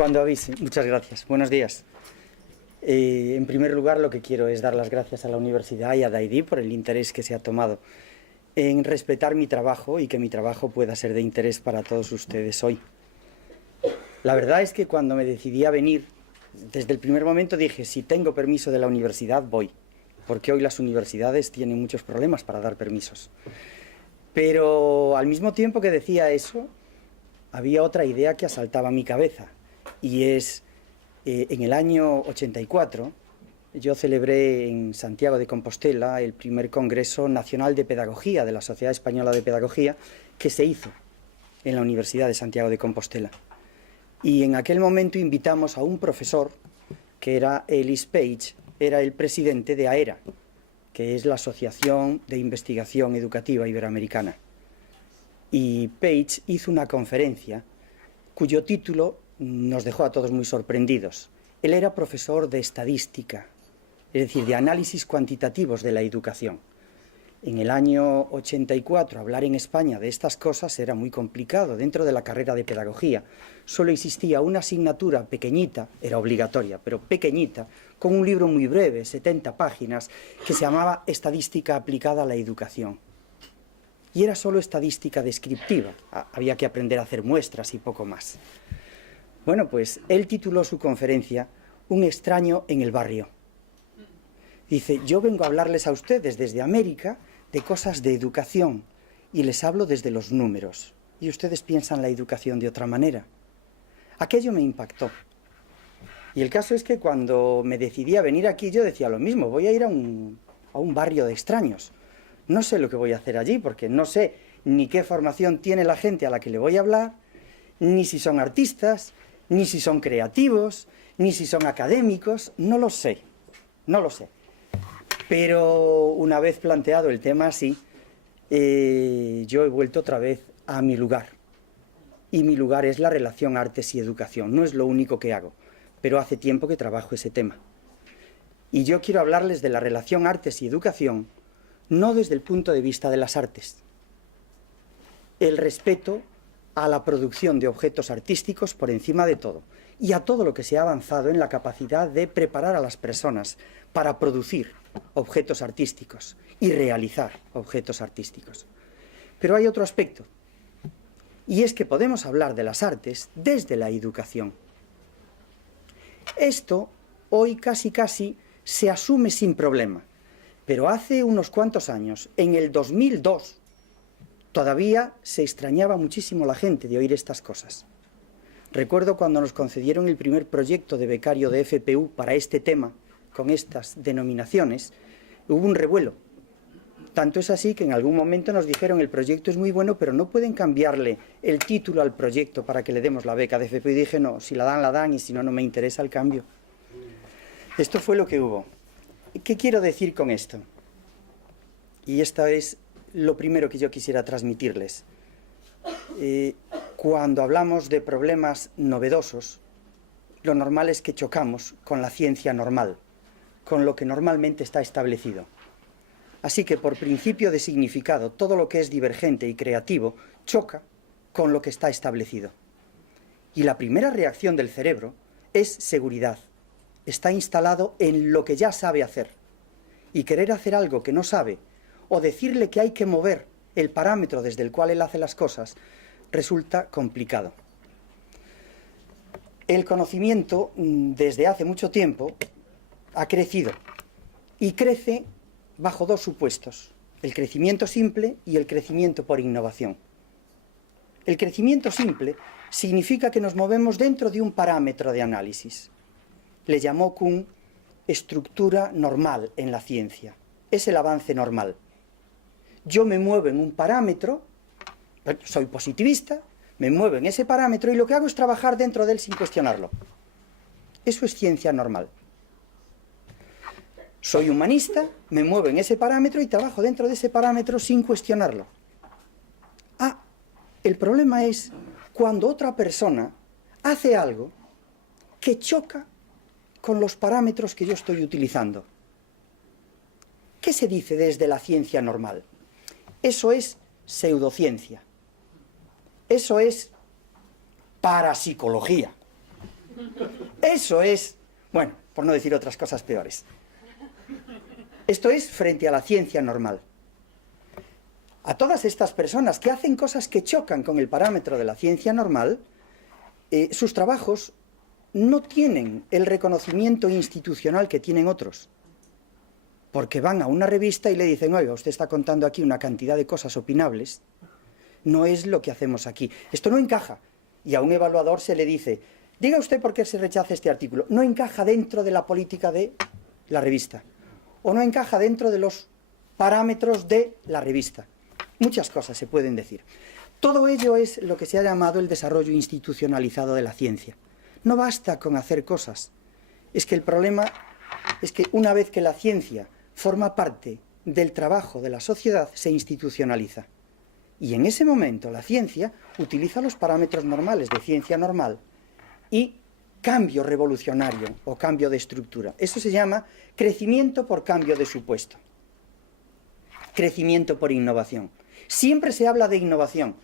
Cuando avise. Muchas gracias. Buenos días. En primer lugar, lo que quiero es dar las gracias a la universidad y a DAIDI por el interés que se ha tomado en respetar mi trabajo y que mi trabajo pueda ser de interés para todos ustedes hoy. La verdad es que cuando me decidí a venir, desde el primer momento dije, si tengo permiso de la universidad, voy. Porque hoy las universidades tienen muchos problemas para dar permisos. Pero al mismo tiempo que decía eso, había otra idea que asaltaba mi cabeza. Y es, en el año 84, yo celebré en Santiago de Compostela el primer Congreso Nacional de Pedagogía de la Sociedad Española de Pedagogía que se hizo en la Universidad de Santiago de Compostela. Y en aquel momento invitamos a un profesor, que era Ellis Page, era el presidente de AERA, que es la Asociación de Investigación Educativa Iberoamericana. Y Page hizo una conferencia cuyo título nos dejó a todos muy sorprendidos. Él era profesor de estadística, es decir, de análisis cuantitativos de la educación. En el año 84, hablar en España de estas cosas era muy complicado. Dentro de la carrera de pedagogía solo existía una asignatura pequeñita, era obligatoria, pero pequeñita, con un libro muy breve, 70 páginas, que se llamaba Estadística aplicada a la educación. Y era solo estadística descriptiva, había que aprender a hacer muestras y poco más. Bueno, pues él tituló su conferencia Un extraño en el barrio. Dice, yo vengo a hablarles a ustedes desde América de cosas de educación y les hablo desde los números. Y ustedes piensan la educación de otra manera. Aquello me impactó. Y el caso es que cuando me decidí a venir aquí yo decía lo mismo, voy a ir a un barrio de extraños. No sé lo que voy a hacer allí porque no sé ni qué formación tiene la gente a la que le voy a hablar, ni si son artistas, ni si son creativos, ni si son académicos, no lo sé, no lo sé. Pero una vez planteado el tema así, yo he vuelto otra vez a mi lugar. Y mi lugar es la relación artes y educación. No es lo único que hago, pero hace tiempo que trabajo ese tema. Y yo quiero hablarles de la relación artes y educación, no desde el punto de vista de las artes. El respeto a la producción de objetos artísticos por encima de todo, y a todo lo que se ha avanzado en la capacidad de preparar a las personas para producir objetos artísticos y realizar objetos artísticos. Pero hay otro aspecto, y es que podemos hablar de las artes desde la educación. Esto hoy casi se asume sin problema, pero hace unos cuantos años, en el 2002, todavía se extrañaba muchísimo la gente de oír estas cosas. Recuerdo cuando nos concedieron el primer proyecto de becario de FPU para este tema, con estas denominaciones, hubo un revuelo. Tanto es así que en algún momento nos dijeron el proyecto es muy bueno, pero no pueden cambiarle el título al proyecto para que le demos la beca de FPU. Y dije, no, si la dan, y si no, no me interesa el cambio. Esto fue lo que hubo. ¿Qué quiero decir con esto? Y esta es lo primero que yo quisiera transmitirles. Cuando hablamos de problemas novedosos, lo normal es que chocamos con la ciencia normal, con lo que normalmente está establecido. Así que por principio de significado, todo lo que es divergente y creativo choca con lo que está establecido. Y la primera reacción del cerebro es seguridad. Está instalado en lo que ya sabe hacer. Y querer hacer algo que no sabe, o decirle que hay que mover el parámetro desde el cual él hace las cosas, resulta complicado. El conocimiento, desde hace mucho tiempo, ha crecido. Y crece bajo dos supuestos, el crecimiento simple y el crecimiento por innovación. El crecimiento simple significa que nos movemos dentro de un parámetro de análisis. Le llamó Kuhn estructura normal en la ciencia. Es el avance normal. Yo me muevo en un parámetro, soy positivista, me muevo en ese parámetro y lo que hago es trabajar dentro de él sin cuestionarlo. Eso es ciencia normal. Soy humanista, me muevo en ese parámetro y trabajo dentro de ese parámetro sin cuestionarlo. El problema es cuando otra persona hace algo que choca con los parámetros que yo estoy utilizando. ¿Qué se dice desde la ciencia normal? Eso es pseudociencia. Eso es parapsicología. Eso es, bueno, por no decir otras cosas peores. Esto es frente a la ciencia normal. A todas estas personas que hacen cosas que chocan con el parámetro de la ciencia normal, sus trabajos no tienen el reconocimiento institucional que tienen otros. Porque van a una revista y le dicen, oiga, usted está contando aquí una cantidad de cosas opinables, no es lo que hacemos aquí. Esto no encaja. Y a un evaluador se le dice, diga usted por qué se rechaza este artículo. No encaja dentro de la política de la revista. O no encaja dentro de los parámetros de la revista. Muchas cosas se pueden decir. Todo ello es lo que se ha llamado el desarrollo institucionalizado de la ciencia. No basta con hacer cosas. Es que el problema es que una vez que la ciencia forma parte del trabajo de la sociedad, se institucionaliza. Y en ese momento la ciencia utiliza los parámetros normales de ciencia normal y cambio revolucionario o cambio de estructura. Eso se llama crecimiento por cambio de supuesto. Crecimiento por innovación. Siempre se habla de innovación,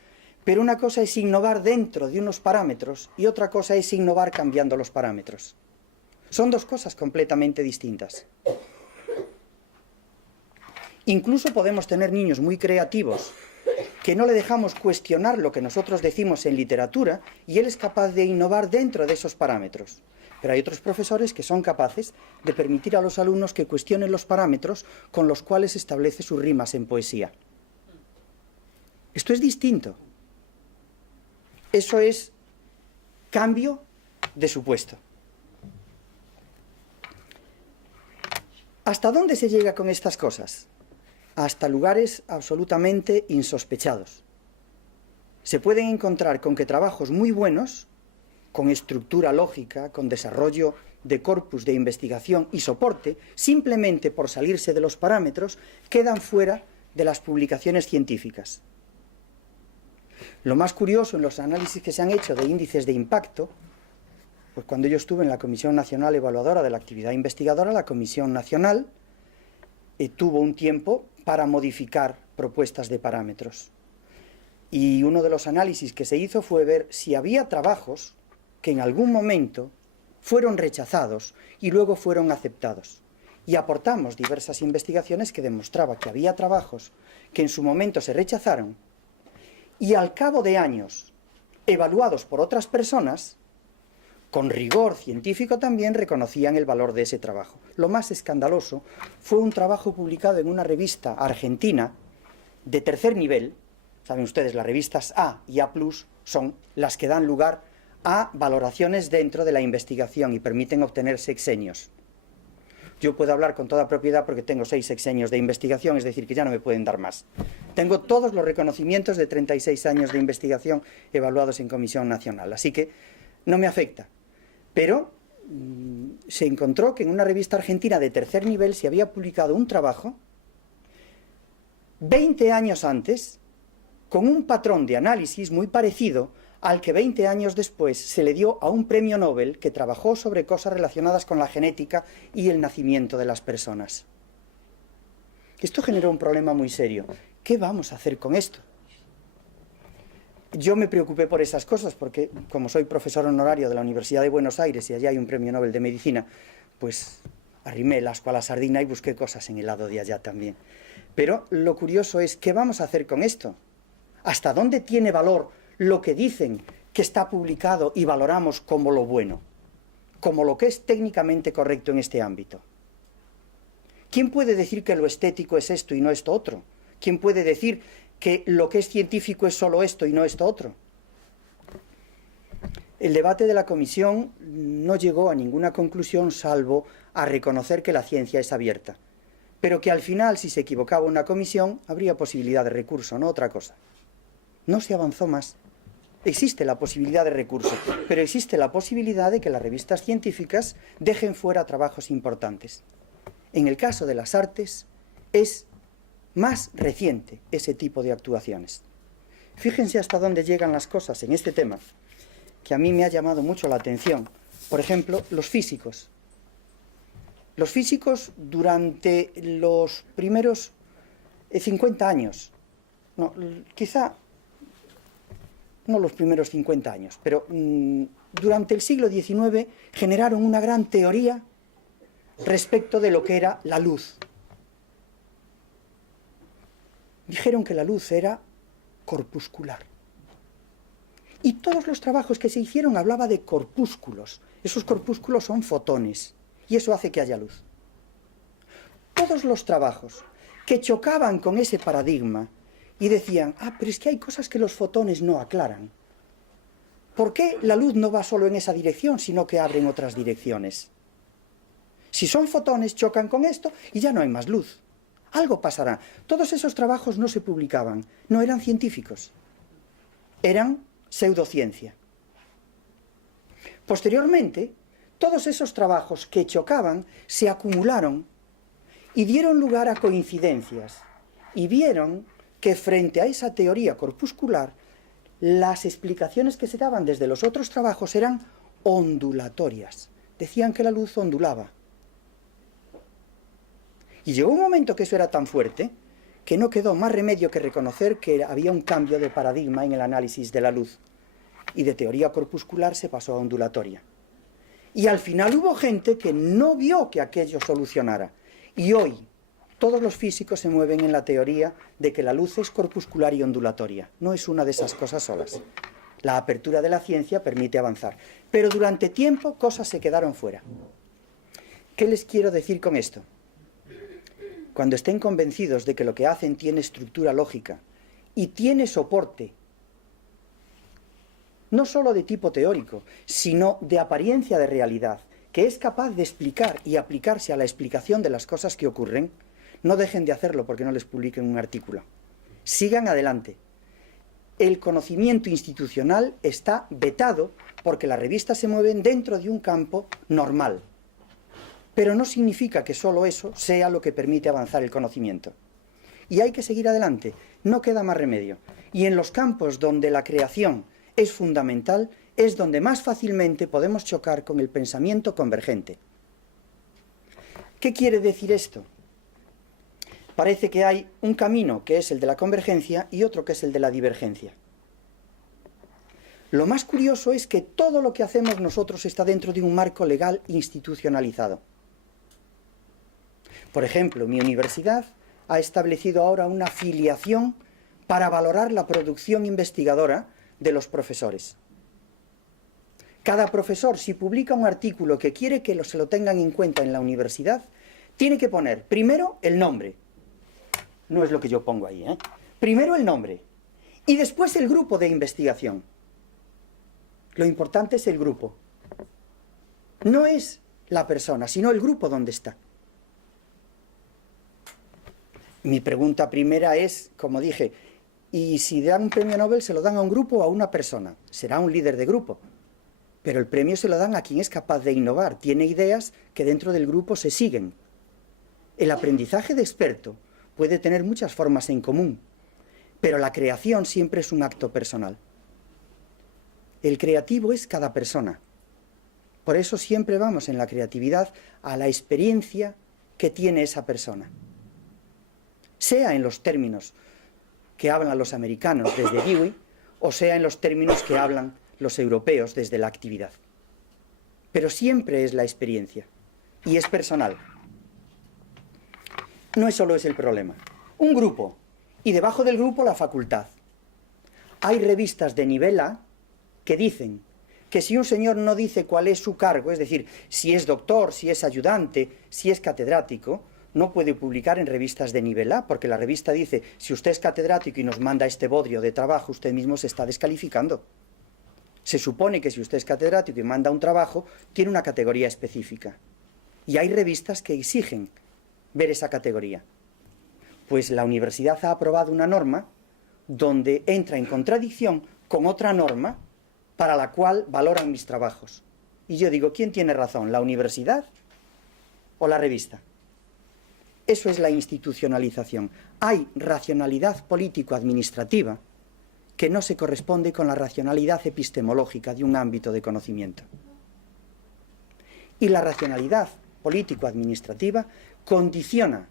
pero una cosa es innovar dentro de unos parámetros y otra cosa es innovar cambiando los parámetros. Son dos cosas completamente distintas. Incluso podemos tener niños muy creativos que no le dejamos cuestionar lo que nosotros decimos en literatura y él es capaz de innovar dentro de esos parámetros. Pero hay otros profesores que son capaces de permitir a los alumnos que cuestionen los parámetros con los cuales establece sus rimas en poesía. Esto es distinto. Eso es cambio de supuesto. ¿Hasta dónde se llega con estas cosas? Hasta lugares absolutamente insospechados. Se pueden encontrar con que trabajos muy buenos, con estructura lógica, con desarrollo de corpus de investigación y soporte, simplemente por salirse de los parámetros, quedan fuera de las publicaciones científicas. Lo más curioso en los análisis que se han hecho de índices de impacto, pues cuando yo estuve en la Comisión Nacional Evaluadora de la Actividad Investigadora, la Comisión Nacional tuvo un tiempo para modificar propuestas de parámetros. Y uno de los análisis que se hizo fue ver si había trabajos que en algún momento fueron rechazados y luego fueron aceptados. Y aportamos diversas investigaciones que demostraban que había trabajos que en su momento se rechazaron y al cabo de años, evaluados por otras personas, con rigor científico también reconocían el valor de ese trabajo. Lo más escandaloso fue un trabajo publicado en una revista argentina de tercer nivel. Saben ustedes, las revistas A y A+ son las que dan lugar a valoraciones dentro de la investigación y permiten obtener sexenios. Yo puedo hablar con toda propiedad porque tengo 6 sexenios de investigación, es decir, que ya no me pueden dar más. Tengo todos los reconocimientos de 36 años de investigación evaluados en Comisión Nacional, así que no me afecta. Pero se encontró que en una revista argentina de tercer nivel se había publicado un trabajo 20 años antes con un patrón de análisis muy parecido al que 20 años después se le dio a un premio Nobel que trabajó sobre cosas relacionadas con la genética y el nacimiento de las personas. Esto generó un problema muy serio. ¿Qué vamos a hacer con esto? Yo me preocupé por esas cosas porque, como soy profesor honorario de la Universidad de Buenos Aires y allá hay un premio Nobel de Medicina, pues arrimé el ascua a la sardina y busqué cosas en el lado de allá también. Pero lo curioso es, ¿qué vamos a hacer con esto? ¿Hasta dónde tiene valor lo que dicen que está publicado y valoramos como lo bueno? Como lo que es técnicamente correcto en este ámbito. ¿Quién puede decir que lo estético es esto y no esto otro? ¿Quién puede decir que lo que es científico es solo esto y no esto otro? El debate de la comisión no llegó a ninguna conclusión salvo a reconocer que la ciencia es abierta, pero que al final, si se equivocaba una comisión, habría posibilidad de recurso, no otra cosa. No se avanzó más. Existe la posibilidad de recurso, pero existe la posibilidad de que las revistas científicas dejen fuera trabajos importantes. En el caso de las artes, es más reciente ese tipo de actuaciones. Fíjense hasta dónde llegan las cosas en este tema, que a mí me ha llamado mucho la atención. Por ejemplo, los físicos. Los físicos durante los primeros 50 años, no, quizá no los primeros 50 años, pero durante el siglo XIX generaron una gran teoría respecto de lo que era la luz. Dijeron que la luz era corpuscular. Y todos los trabajos que se hicieron hablaba de corpúsculos. Esos corpúsculos son fotones, y eso hace que haya luz. Todos los trabajos que chocaban con ese paradigma y decían, pero es que hay cosas que los fotones no aclaran. ¿Por qué la luz no va solo en esa dirección, sino que abre en otras direcciones? Si son fotones, chocan con esto y ya no hay más luz. Algo pasará. Todos esos trabajos no se publicaban, no eran científicos, eran pseudociencia. Posteriormente, todos esos trabajos que chocaban se acumularon y dieron lugar a coincidencias, y vieron que frente a esa teoría corpuscular, las explicaciones que se daban desde los otros trabajos eran ondulatorias. Decían que la luz ondulaba. Y llegó un momento que eso era tan fuerte que no quedó más remedio que reconocer que había un cambio de paradigma en el análisis de la luz. Y de teoría corpuscular se pasó a ondulatoria. Y al final hubo gente que no vio que aquello solucionara. Y hoy todos los físicos se mueven en la teoría de que la luz es corpuscular y ondulatoria. No es una de esas cosas solas. La apertura de la ciencia permite avanzar. Pero durante tiempo cosas se quedaron fuera. ¿Qué les quiero decir con esto? Cuando estén convencidos de que lo que hacen tiene estructura lógica y tiene soporte, no solo de tipo teórico, sino de apariencia de realidad, que es capaz de explicar y aplicarse a la explicación de las cosas que ocurren, no dejen de hacerlo porque no les publiquen un artículo. Sigan adelante. El conocimiento institucional está vetado porque las revistas se mueven dentro de un campo normal. Pero no significa que solo eso sea lo que permite avanzar el conocimiento. Y hay que seguir adelante, no queda más remedio. Y en los campos donde la creación es fundamental, es donde más fácilmente podemos chocar con el pensamiento convergente. ¿Qué quiere decir esto? Parece que hay un camino que es el de la convergencia y otro que es el de la divergencia. Lo más curioso es que todo lo que hacemos nosotros está dentro de un marco legal institucionalizado. Por ejemplo, mi universidad ha establecido ahora una filiación para valorar la producción investigadora de los profesores. Cada profesor, si publica un artículo que quiere que se lo tengan en cuenta en la universidad, tiene que poner primero el nombre. No es lo que yo pongo ahí, ¿eh? Primero el nombre y después el grupo de investigación. Lo importante es el grupo. No es la persona, sino el grupo donde está. Mi pregunta primera es, como dije, ¿y si dan un premio Nobel se lo dan a un grupo o a una persona? Será un líder de grupo. Pero el premio se lo dan a quien es capaz de innovar, tiene ideas que dentro del grupo se siguen. El aprendizaje de experto puede tener muchas formas en común, pero la creación siempre es un acto personal. El creativo es cada persona. Por eso siempre vamos en la creatividad a la experiencia que tiene esa persona. Sea en los términos que hablan los americanos desde Dewey, o sea en los términos que hablan los europeos desde la actividad. Pero siempre es la experiencia, y es personal. No es solo ese el problema. Un grupo, y debajo del grupo la facultad. Hay revistas de nivel A que dicen que si un señor no dice cuál es su cargo, es decir, si es doctor, si es ayudante, si es catedrático, no puede publicar en revistas de nivel A, porque la revista dice, si usted es catedrático y nos manda este bodrio de trabajo, usted mismo se está descalificando. Se supone que si usted es catedrático y manda un trabajo, tiene una categoría específica. Y hay revistas que exigen ver esa categoría. Pues la universidad ha aprobado una norma donde entra en contradicción con otra norma para la cual valoran mis trabajos. Y yo digo, ¿quién tiene razón, la universidad o la revista? Eso es la institucionalización. Hay racionalidad político-administrativa que no se corresponde con la racionalidad epistemológica de un ámbito de conocimiento. Y la racionalidad político-administrativa condiciona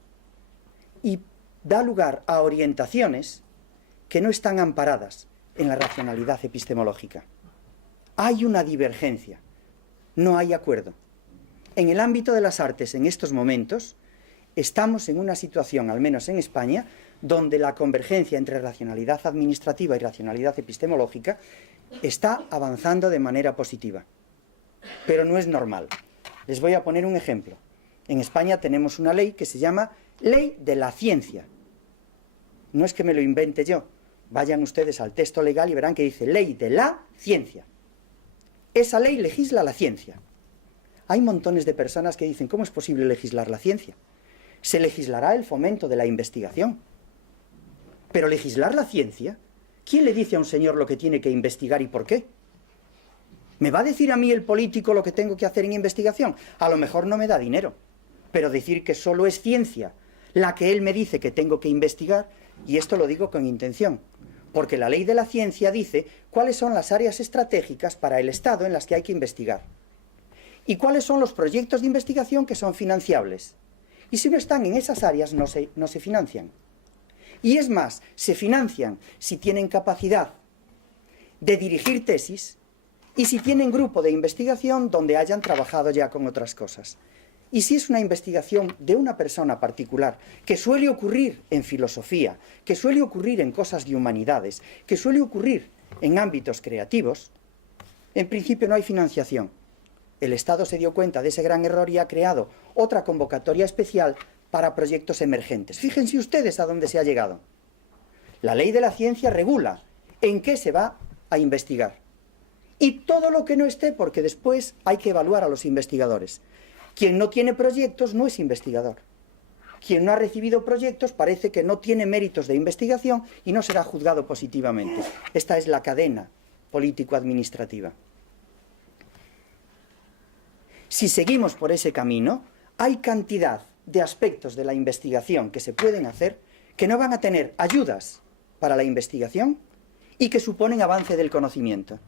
y da lugar a orientaciones que no están amparadas en la racionalidad epistemológica. Hay una divergencia, no hay acuerdo. En el ámbito de las artes, en estos momentos, estamos en una situación, al menos en España, donde la convergencia entre racionalidad administrativa y racionalidad epistemológica está avanzando de manera positiva. Pero no es normal. Les voy a poner un ejemplo. En España tenemos una ley que se llama Ley de la Ciencia. No es que me lo invente yo. Vayan ustedes al texto legal y verán que dice Ley de la Ciencia. Esa ley legisla la ciencia. Hay montones de personas que dicen, ¿cómo es posible legislar la ciencia? Se legislará el fomento de la investigación. Pero legislar la ciencia, ¿quién le dice a un señor lo que tiene que investigar y por qué? ¿Me va a decir a mí el político lo que tengo que hacer en investigación? A lo mejor no me da dinero, pero decir que solo es ciencia la que él me dice que tengo que investigar, y esto lo digo con intención, porque la ley de la ciencia dice cuáles son las áreas estratégicas para el Estado en las que hay que investigar, y cuáles son los proyectos de investigación que son financiables. Y si no están en esas áreas, no se financian. Y es más, se financian si tienen capacidad de dirigir tesis y si tienen grupo de investigación donde hayan trabajado ya con otras cosas. Y si es una investigación de una persona particular, que suele ocurrir en filosofía, que suele ocurrir en cosas de humanidades, que suele ocurrir en ámbitos creativos, en principio no hay financiación. El Estado se dio cuenta de ese gran error y ha creado otra convocatoria especial para proyectos emergentes. Fíjense ustedes a dónde se ha llegado. La ley de la ciencia regula en qué se va a investigar. Y todo lo que no esté, porque después hay que evaluar a los investigadores. Quien no tiene proyectos no es investigador. Quien no ha recibido proyectos parece que no tiene méritos de investigación y no será juzgado positivamente. Esta es la cadena político-administrativa. Si seguimos por ese camino, hay cantidad de aspectos de la investigación que se pueden hacer que no van a tener ayudas para la investigación y que suponen avance del conocimiento.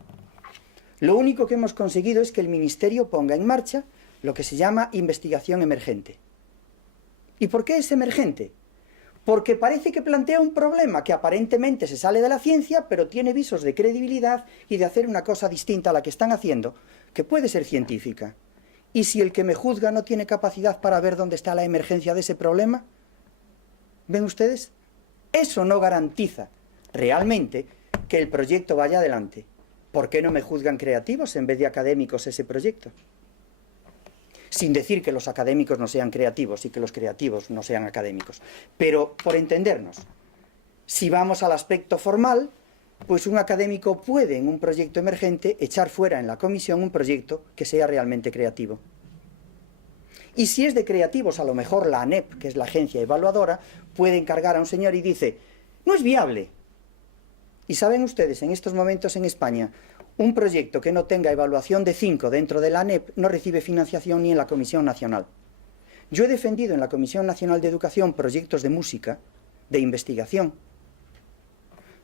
Lo único que hemos conseguido es que el Ministerio ponga en marcha lo que se llama investigación emergente. ¿Y por qué es emergente? Porque parece que plantea un problema que aparentemente se sale de la ciencia, pero tiene visos de credibilidad y de hacer una cosa distinta a la que están haciendo, que puede ser científica. ¿Y si el que me juzga no tiene capacidad para ver dónde está la emergencia de ese problema? ¿Ven ustedes? Eso no garantiza realmente que el proyecto vaya adelante. ¿Por qué no me juzgan creativos en vez de académicos ese proyecto? Sin decir que los académicos no sean creativos y que los creativos no sean académicos. Pero, por entendernos, si vamos al aspecto formal, pues un académico puede, en un proyecto emergente, echar fuera en la comisión un proyecto que sea realmente creativo. Y si es de creativos, a lo mejor la ANEP, que es la agencia evaluadora, puede encargar a un señor y dice, no es viable. Y saben ustedes, en estos momentos en España, un proyecto que no tenga evaluación de 5 dentro de la ANEP no recibe financiación ni en la Comisión Nacional. Yo he defendido en la Comisión Nacional de Educación proyectos de música, de investigación,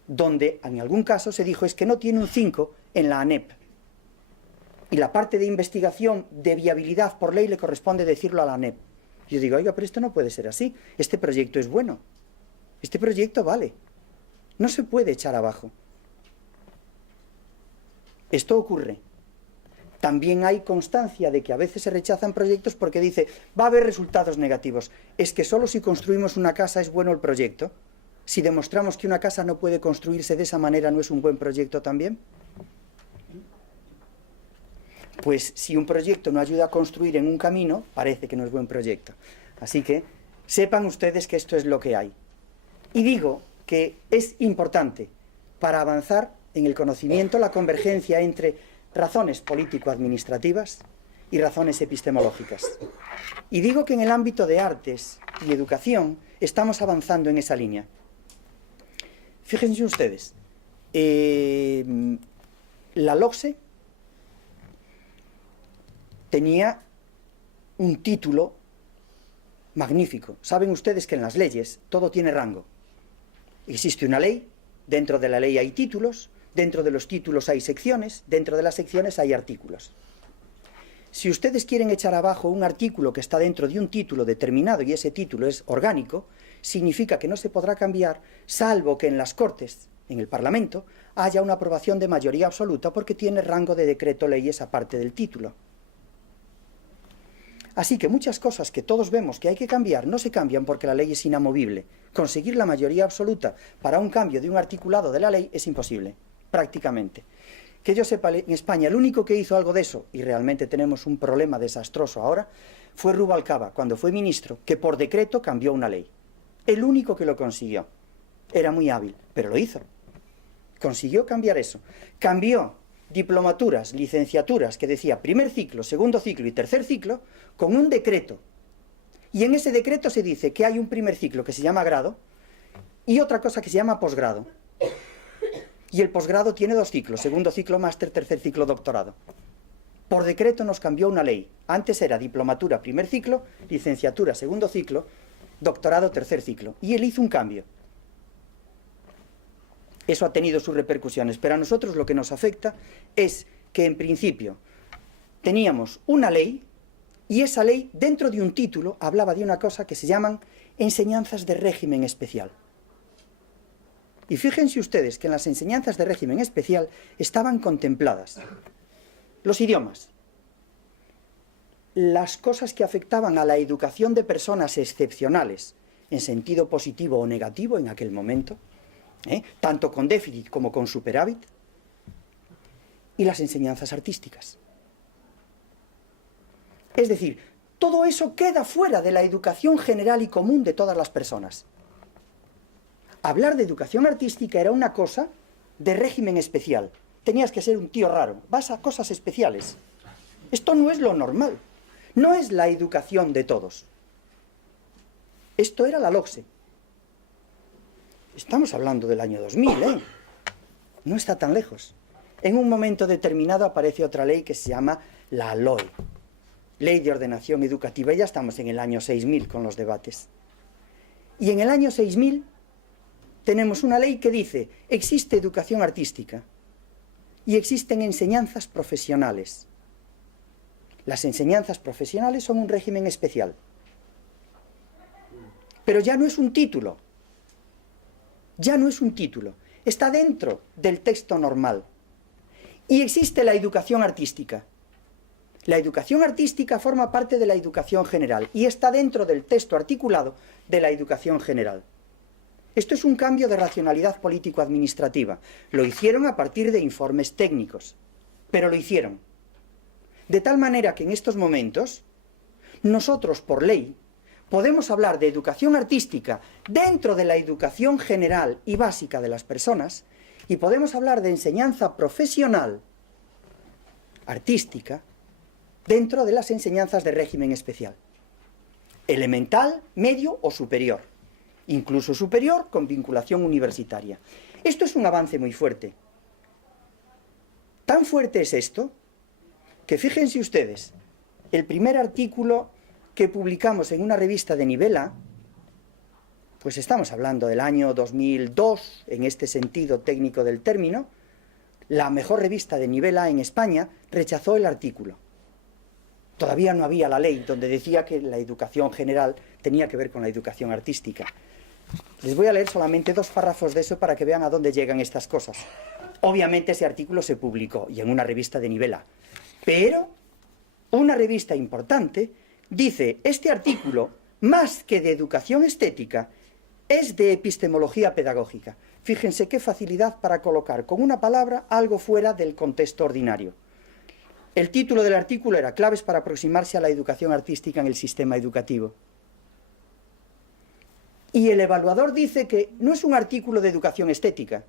donde en algún caso se dijo es que no tiene un 5 en la ANEP. Y la parte de investigación de viabilidad por ley le corresponde decirlo a la ANEP. Yo digo, oiga, pero esto no puede ser así. Este proyecto es bueno. Este proyecto vale. No se puede echar abajo. Esto ocurre. También hay constancia de que a veces se rechazan proyectos porque dice, va a haber resultados negativos. Es que solo si construimos una casa es bueno el proyecto. Si demostramos que una casa no puede construirse de esa manera, ¿no es un buen proyecto también? Pues si un proyecto no ayuda a construir en un camino, parece que no es buen proyecto. Así que sepan ustedes que esto es lo que hay. Y digo que es importante para avanzar en el conocimiento la convergencia entre razones político-administrativas y razones epistemológicas. Y digo que en el ámbito de artes y educación estamos avanzando en esa línea. Fíjense ustedes, la LOCSE tenía un título magnífico. Saben ustedes que en las leyes todo tiene rango. Existe una ley, dentro de la ley hay títulos, dentro de los títulos hay secciones, dentro de las secciones hay artículos. Si ustedes quieren echar abajo un artículo que está dentro de un título determinado y ese título es orgánico, significa que no se podrá cambiar, salvo que en las Cortes en el Parlamento, haya una aprobación de mayoría absoluta porque tiene rango de decreto ley esa parte del título. Así que muchas cosas que todos vemos que hay que cambiar no se cambian porque la ley es inamovible. Conseguir la mayoría absoluta para un cambio de un articulado de la ley es imposible, prácticamente. Que yo sepa, en España el único que hizo algo de eso, y realmente tenemos un problema desastroso ahora, fue Rubalcaba, cuando fue ministro, que por decreto cambió una ley. El único que lo consiguió. Era muy hábil, pero lo hizo. Consiguió cambiar eso. Cambió diplomaturas, licenciaturas, que decía primer ciclo, segundo ciclo y tercer ciclo, con un decreto. Y en ese decreto se dice que hay un primer ciclo que se llama grado y otra cosa que se llama posgrado. Y el posgrado tiene 2 ciclos, segundo ciclo máster, tercer ciclo doctorado. Por decreto nos cambió una ley. Antes era diplomatura primer ciclo, licenciatura segundo ciclo, doctorado tercer ciclo. Y él hizo un cambio. Eso ha tenido sus repercusiones, pero a nosotros lo que nos afecta es que en principio teníamos una ley y esa ley dentro de un título hablaba de una cosa que se llaman enseñanzas de régimen especial. Y fíjense ustedes que en las enseñanzas de régimen especial estaban contempladas los idiomas, las cosas que afectaban a la educación de personas excepcionales, en sentido positivo o negativo en aquel momento, tanto con déficit como con superávit, y las enseñanzas artísticas. Es decir, todo eso queda fuera de la educación general y común de todas las personas. Hablar de educación artística era una cosa de régimen especial. Tenías que ser un tío raro, vas a cosas especiales. Esto no es lo normal, no es la educación de todos. Esto era la LOCSE. Estamos hablando del año 2000, ¿eh? No está tan lejos. En un momento determinado aparece otra ley que se llama la LOE, Ley de Ordenación Educativa, y ya estamos en el año 6000 con los debates. Y en el año 6000 tenemos una ley que dice, existe educación artística y existen enseñanzas profesionales. Las enseñanzas profesionales son un régimen especial. Pero ya no es un título. Ya no es un título. Está dentro del texto normal. Y existe la educación artística. La educación artística forma parte de la educación general y está dentro del texto articulado de la educación general. Esto es un cambio de racionalidad político-administrativa. Lo hicieron a partir de informes técnicos, pero lo hicieron. De tal manera que en estos momentos, nosotros por ley, podemos hablar de educación artística dentro de la educación general y básica de las personas y podemos hablar de enseñanza profesional artística dentro de las enseñanzas de régimen especial. Elemental, medio o superior. Incluso superior con vinculación universitaria. Esto es un avance muy fuerte. Tan fuerte es esto que fíjense ustedes, el primer artículo que publicamos en una revista de nivel A, pues estamos hablando del año 2002, en este sentido técnico del término, la mejor revista de nivel A en España rechazó el artículo. Todavía no había la ley donde decía que la educación general tenía que ver con la educación artística. Les voy a leer solamente 2 párrafos de eso para que vean a dónde llegan estas cosas. Obviamente ese artículo se publicó y en una revista de nivel A. Pero una revista importante dice, este artículo, más que de educación estética, es de epistemología pedagógica. Fíjense qué facilidad para colocar con una palabra algo fuera del contexto ordinario. El título del artículo era Claves para aproximarse a la educación artística en el sistema educativo. Y el evaluador dice que no es un artículo de educación estética,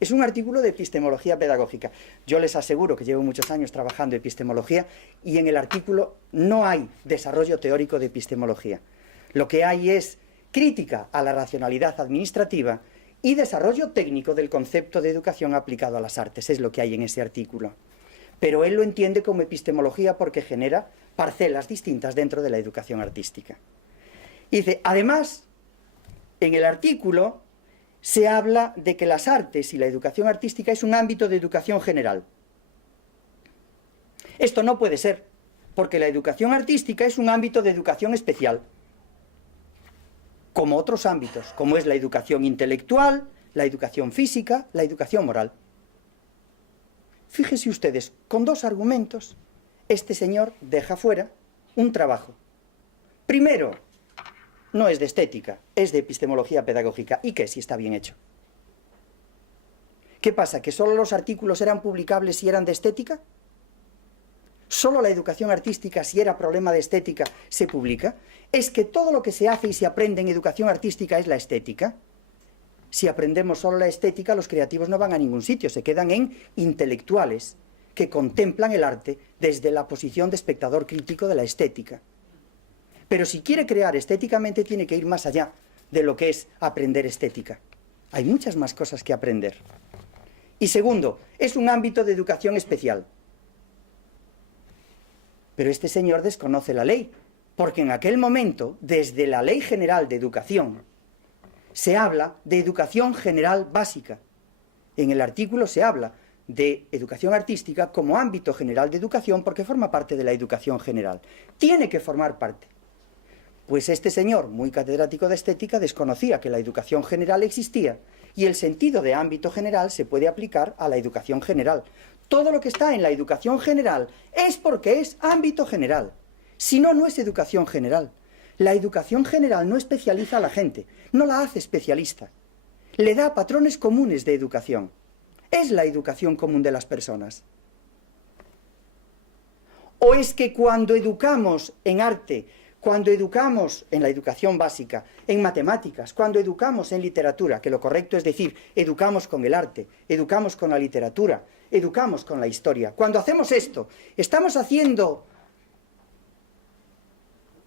es un artículo de epistemología pedagógica. Yo les aseguro que llevo muchos años trabajando epistemología y en el artículo no hay desarrollo teórico de epistemología. Lo que hay es crítica a la racionalidad administrativa y desarrollo técnico del concepto de educación aplicado a las artes. Es lo que hay en ese artículo. Pero él lo entiende como epistemología porque genera parcelas distintas dentro de la educación artística. Y dice, además, en el artículo se habla de que las artes y la educación artística es un ámbito de educación general. Esto no puede ser, porque la educación artística es un ámbito de educación especial, como otros ámbitos, como es la educación intelectual, la educación física, la educación moral. Fíjense ustedes, con dos argumentos, este señor deja fuera un trabajo. Primero, no es de estética, es de epistemología pedagógica. ¿Y qué si está bien hecho? ¿Qué pasa? ¿Que solo los artículos eran publicables si eran de estética? ¿Solo la educación artística, si era problema de estética, se publica? ¿Es que todo lo que se hace y se aprende en educación artística es la estética? Si aprendemos solo la estética, los creativos no van a ningún sitio, se quedan en intelectuales que contemplan el arte desde la posición de espectador crítico de la estética. Pero si quiere crear estéticamente, tiene que ir más allá de lo que es aprender estética. Hay muchas más cosas que aprender. Y segundo, es un ámbito de educación especial. Pero este señor desconoce la ley, porque en aquel momento, desde la Ley General de Educación, se habla de educación general básica. En el artículo se habla de educación artística como ámbito general de educación porque forma parte de la educación general. Tiene que formar parte. Pues este señor, muy catedrático de estética, desconocía que la educación general existía y el sentido de ámbito general se puede aplicar a la educación general. Todo lo que está en la educación general es porque es ámbito general. Si no, no es educación general. La educación general no especializa a la gente, no la hace especialista. Le da patrones comunes de educación. Es la educación común de las personas. ¿O es que cuando educamos en arte, cuando educamos en la educación básica, en matemáticas, cuando educamos en literatura, que lo correcto es decir, educamos con el arte, educamos con la literatura, educamos con la historia? Cuando hacemos esto, ¿estamos haciendo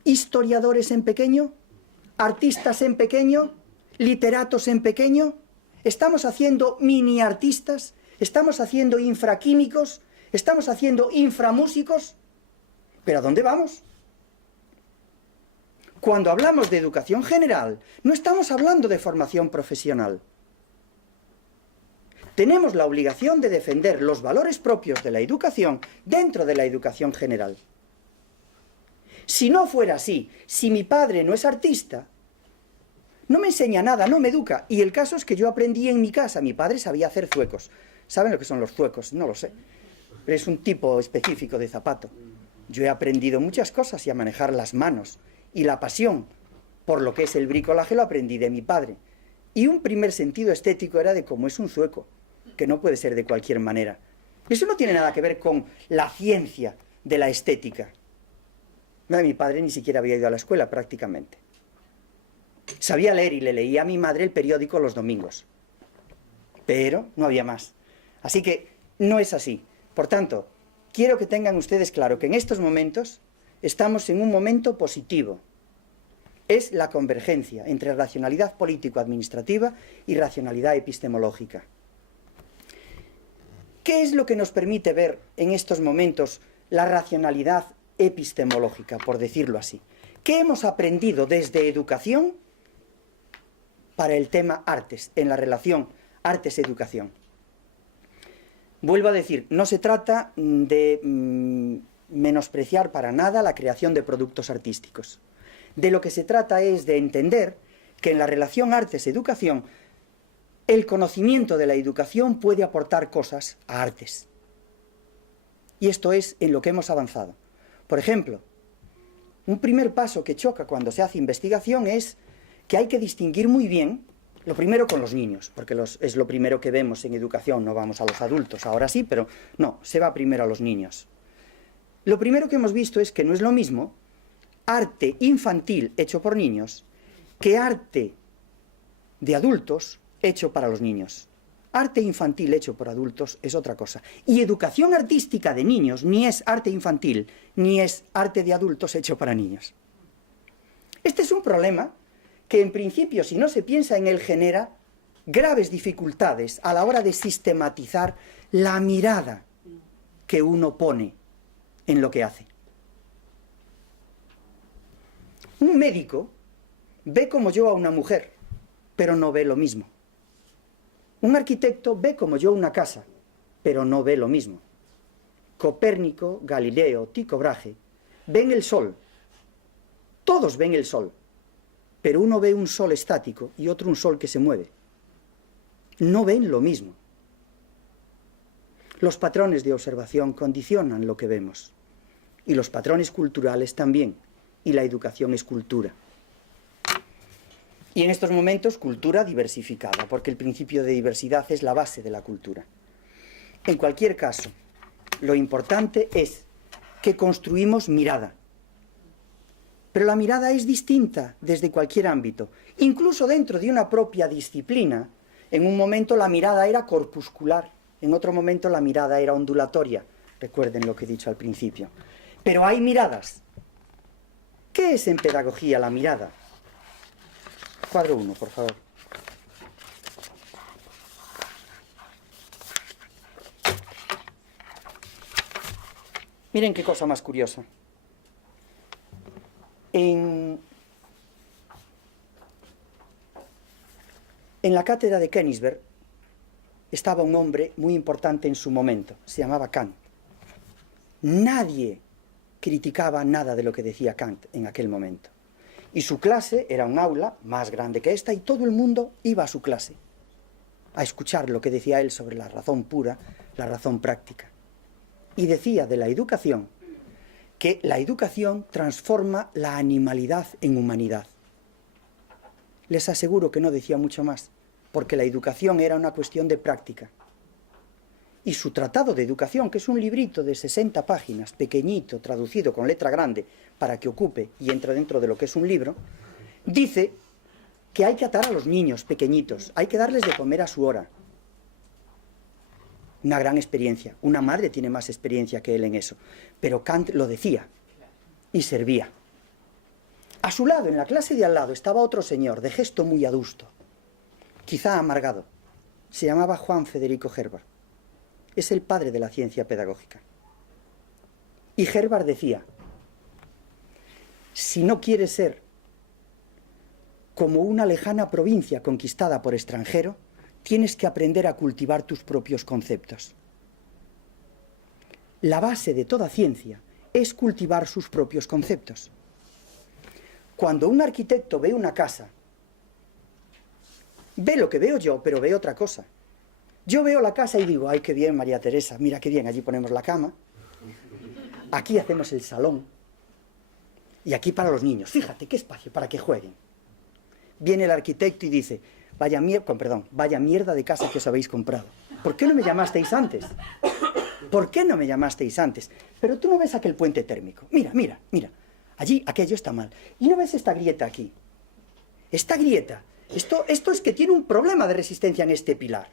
historiadores en pequeño? ¿Artistas en pequeño? ¿Literatos en pequeño? ¿Estamos haciendo mini artistas? ¿Estamos haciendo infraquímicos? ¿Estamos haciendo inframúsicos? ¿Pero a dónde vamos? Cuando hablamos de educación general, no estamos hablando de formación profesional. Tenemos la obligación de defender los valores propios de la educación dentro de la educación general. Si no fuera así, si mi padre no es artista, no me enseña nada, no me educa. Y el caso es que yo aprendí en mi casa, mi padre sabía hacer zuecos. ¿Saben lo que son los zuecos? No lo sé. Pero es un tipo específico de zapato. Yo he aprendido muchas cosas y a manejar las manos. Y la pasión por lo que es el bricolaje lo aprendí de mi padre. Y un primer sentido estético era de cómo es un zueco, que no puede ser de cualquier manera. Eso no tiene nada que ver con la ciencia de la estética. Mi padre ni siquiera había ido a la escuela prácticamente. Sabía leer y le leía a mi madre el periódico los domingos. Pero no había más. Así que no es así. Por tanto, quiero que tengan ustedes claro que en estos momentos estamos en un momento positivo. Es la convergencia entre racionalidad político-administrativa y racionalidad epistemológica. ¿Qué es lo que nos permite ver en estos momentos la racionalidad epistemológica, por decirlo así? ¿Qué hemos aprendido desde educación para el tema artes, en la relación artes-educación? Vuelvo a decir, no se trata de menospreciar para nada la creación de productos artísticos. De lo que se trata es de entender que en la relación artes-educación el conocimiento de la educación puede aportar cosas a artes. Y esto es en lo que hemos avanzado. Por ejemplo, un primer paso que choca cuando se hace investigación es que hay que distinguir muy bien, lo primero con los niños, porque es lo primero que vemos en educación, no vamos a los adultos, ahora sí, pero no, se va primero a los niños. Lo primero que hemos visto es que no es lo mismo arte infantil hecho por niños que arte de adultos hecho para los niños. Arte infantil hecho por adultos es otra cosa. Y educación artística de niños ni es arte infantil, ni es arte de adultos hecho para niños. Este es un problema que en principio, si no se piensa en él, genera graves dificultades a la hora de sistematizar la mirada que uno pone en lo que hace. Un médico ve como yo a una mujer, pero no ve lo mismo. Un arquitecto ve como yo una casa, pero no ve lo mismo. Copérnico, Galileo, Tycho Brahe ven el sol. Todos ven el sol, pero uno ve un sol estático y otro un sol que se mueve. no ven lo mismo. Los patrones de observación condicionan lo que vemos, y los patrones culturales también, y la educación es cultura. Y en estos momentos, cultura diversificada, porque el principio de diversidad es la base de la cultura. En cualquier caso, lo importante es que construimos mirada. Pero la mirada es distinta desde cualquier ámbito. Incluso dentro de una propia disciplina, en un momento la mirada era corpuscular, en otro momento la mirada era ondulatoria. Recuerden lo que he dicho al principio. Pero hay miradas. ¿Qué es en pedagogía la mirada? Cuadro 1, por favor. Miren qué cosa más curiosa. En la cátedra de Königsberg estaba un hombre muy importante en su momento, se llamaba Kant. Nadie criticaba nada de lo que decía Kant en aquel momento. Y su clase era un aula más grande que esta y todo el mundo iba a su clase a escuchar lo que decía él sobre la razón pura, la razón práctica. Y decía de la educación que la educación transforma la animalidad en humanidad. Les aseguro que no decía mucho más, porque la educación era una cuestión de práctica. Y su tratado de educación, que es un librito de 60 páginas, pequeñito, traducido con letra grande, para que ocupe y entre dentro de lo que es un libro, dice que hay que atar a los niños pequeñitos, hay que darles de comer a su hora. Una gran experiencia. Una madre tiene más experiencia que él en eso. Pero Kant lo decía y servía. A su lado, en la clase de al lado, estaba otro señor, de gesto muy adusto, quizá amargado. Se llamaba Juan Federico Herbart. Es el padre de la ciencia pedagógica. Y Herbart decía, si no quieres ser como una lejana provincia conquistada por extranjero, tienes que aprender a cultivar tus propios conceptos. La base de toda ciencia es cultivar sus propios conceptos. Cuando un arquitecto ve una casa, ve lo que veo yo, pero ve otra cosa. Yo veo la casa y digo, ay, qué bien, María Teresa, mira qué bien, allí ponemos la cama, aquí hacemos el salón, y aquí para los niños, fíjate qué espacio para que jueguen. Viene el arquitecto y dice, vaya mierda de casa que os habéis comprado. ¿Por qué no me llamasteis antes? ¿Por qué no me llamasteis antes? Pero tú no ves aquel puente térmico. Mira, mira, mira. Allí aquello está mal. ¿Y no ves esta grieta aquí? Esta grieta. Esto es que tiene un problema de resistencia en este pilar.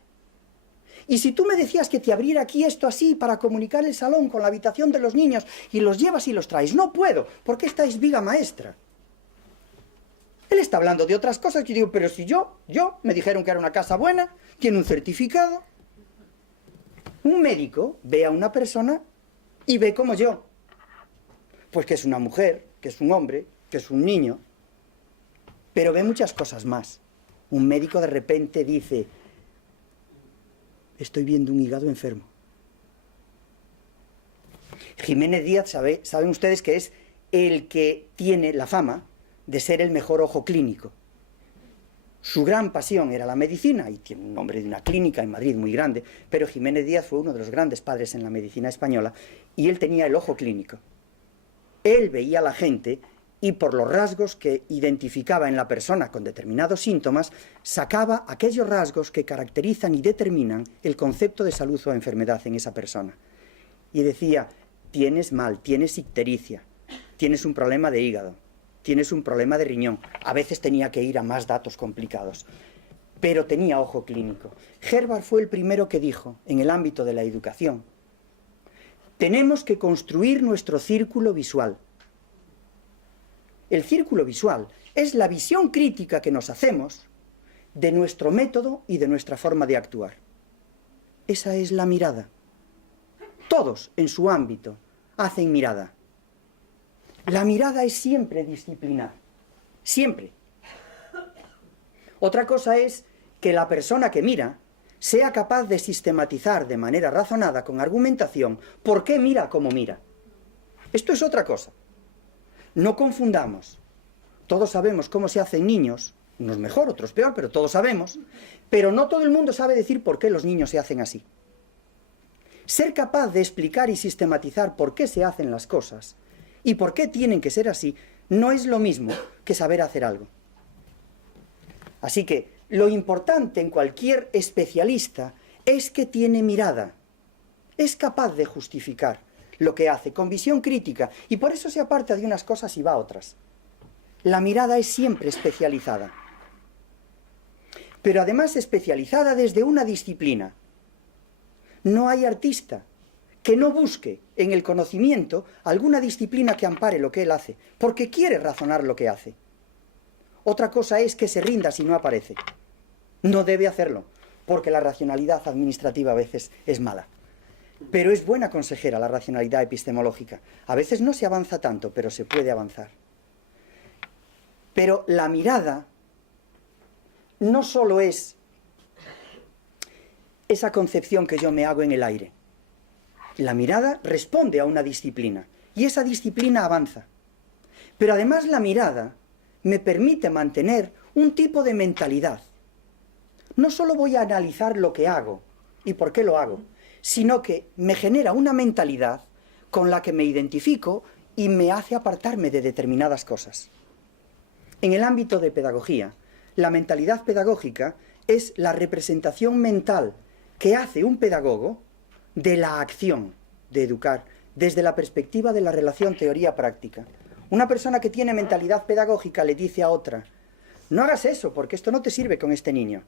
Y si tú me decías que te abriera aquí esto así para comunicar el salón con la habitación de los niños y los llevas y los traes, no puedo, porque esta es viga maestra. Él está hablando de otras cosas que yo digo, pero si yo, me dijeron que era una casa buena, tiene un certificado. Un médico ve a una persona y ve como yo. Pues que es una mujer, que es un hombre, que es un niño. Pero ve muchas cosas más. Un médico de repente dice, estoy viendo un hígado enfermo. Jiménez Díaz, saben ustedes que es el que tiene la fama de ser el mejor ojo clínico. Su gran pasión era la medicina, y tiene un nombre de una clínica en Madrid muy grande, pero Jiménez Díaz fue uno de los grandes padres en la medicina española, y él tenía el ojo clínico. Él veía a la gente, y por los rasgos que identificaba en la persona con determinados síntomas, sacaba aquellos rasgos que caracterizan y determinan el concepto de salud o enfermedad en esa persona. Y decía, tienes mal, tienes ictericia, tienes un problema de hígado, tienes un problema de riñón. A veces tenía que ir a más datos complicados, pero tenía ojo clínico. Herbart fue el primero que dijo, en el ámbito de la educación, tenemos que construir nuestro círculo visual. El círculo visual es la visión crítica que nos hacemos de nuestro método y de nuestra forma de actuar. Esa es la mirada. Todos, en su ámbito, hacen mirada. La mirada es siempre disciplinar, siempre. Otra cosa es que la persona que mira sea capaz de sistematizar de manera razonada, con argumentación, por qué mira como mira. Esto es otra cosa. No confundamos. Todos sabemos cómo se hacen niños Unos mejor, otros peor, pero todos sabemos. Pero no todo el mundo sabe decir por qué los niños se hacen así. Ser capaz de explicar y sistematizar por qué se hacen las cosas y por qué tienen que ser así no es lo mismo que saber hacer algo. Así que lo importante en cualquier especialista es que tiene mirada, es capaz de justificar lo que hace con visión crítica y por eso se aparta de unas cosas y va a otras. La mirada es siempre especializada, pero además especializada desde una disciplina. No hay artista que no busque en el conocimiento alguna disciplina que ampare lo que él hace, porque quiere razonar lo que hace. Otra cosa es que se rinda si no aparece. No debe hacerlo, porque la racionalidad administrativa a veces es mala. Pero es buena consejera la racionalidad epistemológica. A veces no se avanza tanto, pero se puede avanzar. Pero la mirada no solo es esa concepción que yo me hago en el aire. La mirada responde a una disciplina, y esa disciplina avanza. Pero además la mirada me permite mantener un tipo de mentalidad. No solo voy a analizar lo que hago y por qué lo hago, sino que me genera una mentalidad con la que me identifico y me hace apartarme de determinadas cosas. En el ámbito de pedagogía, la mentalidad pedagógica es la representación mental que hace un pedagogo de la acción de educar desde la perspectiva de la relación teoría-práctica. Una persona que tiene mentalidad pedagógica le dice a otra: no hagas eso porque esto no te sirve con este niño.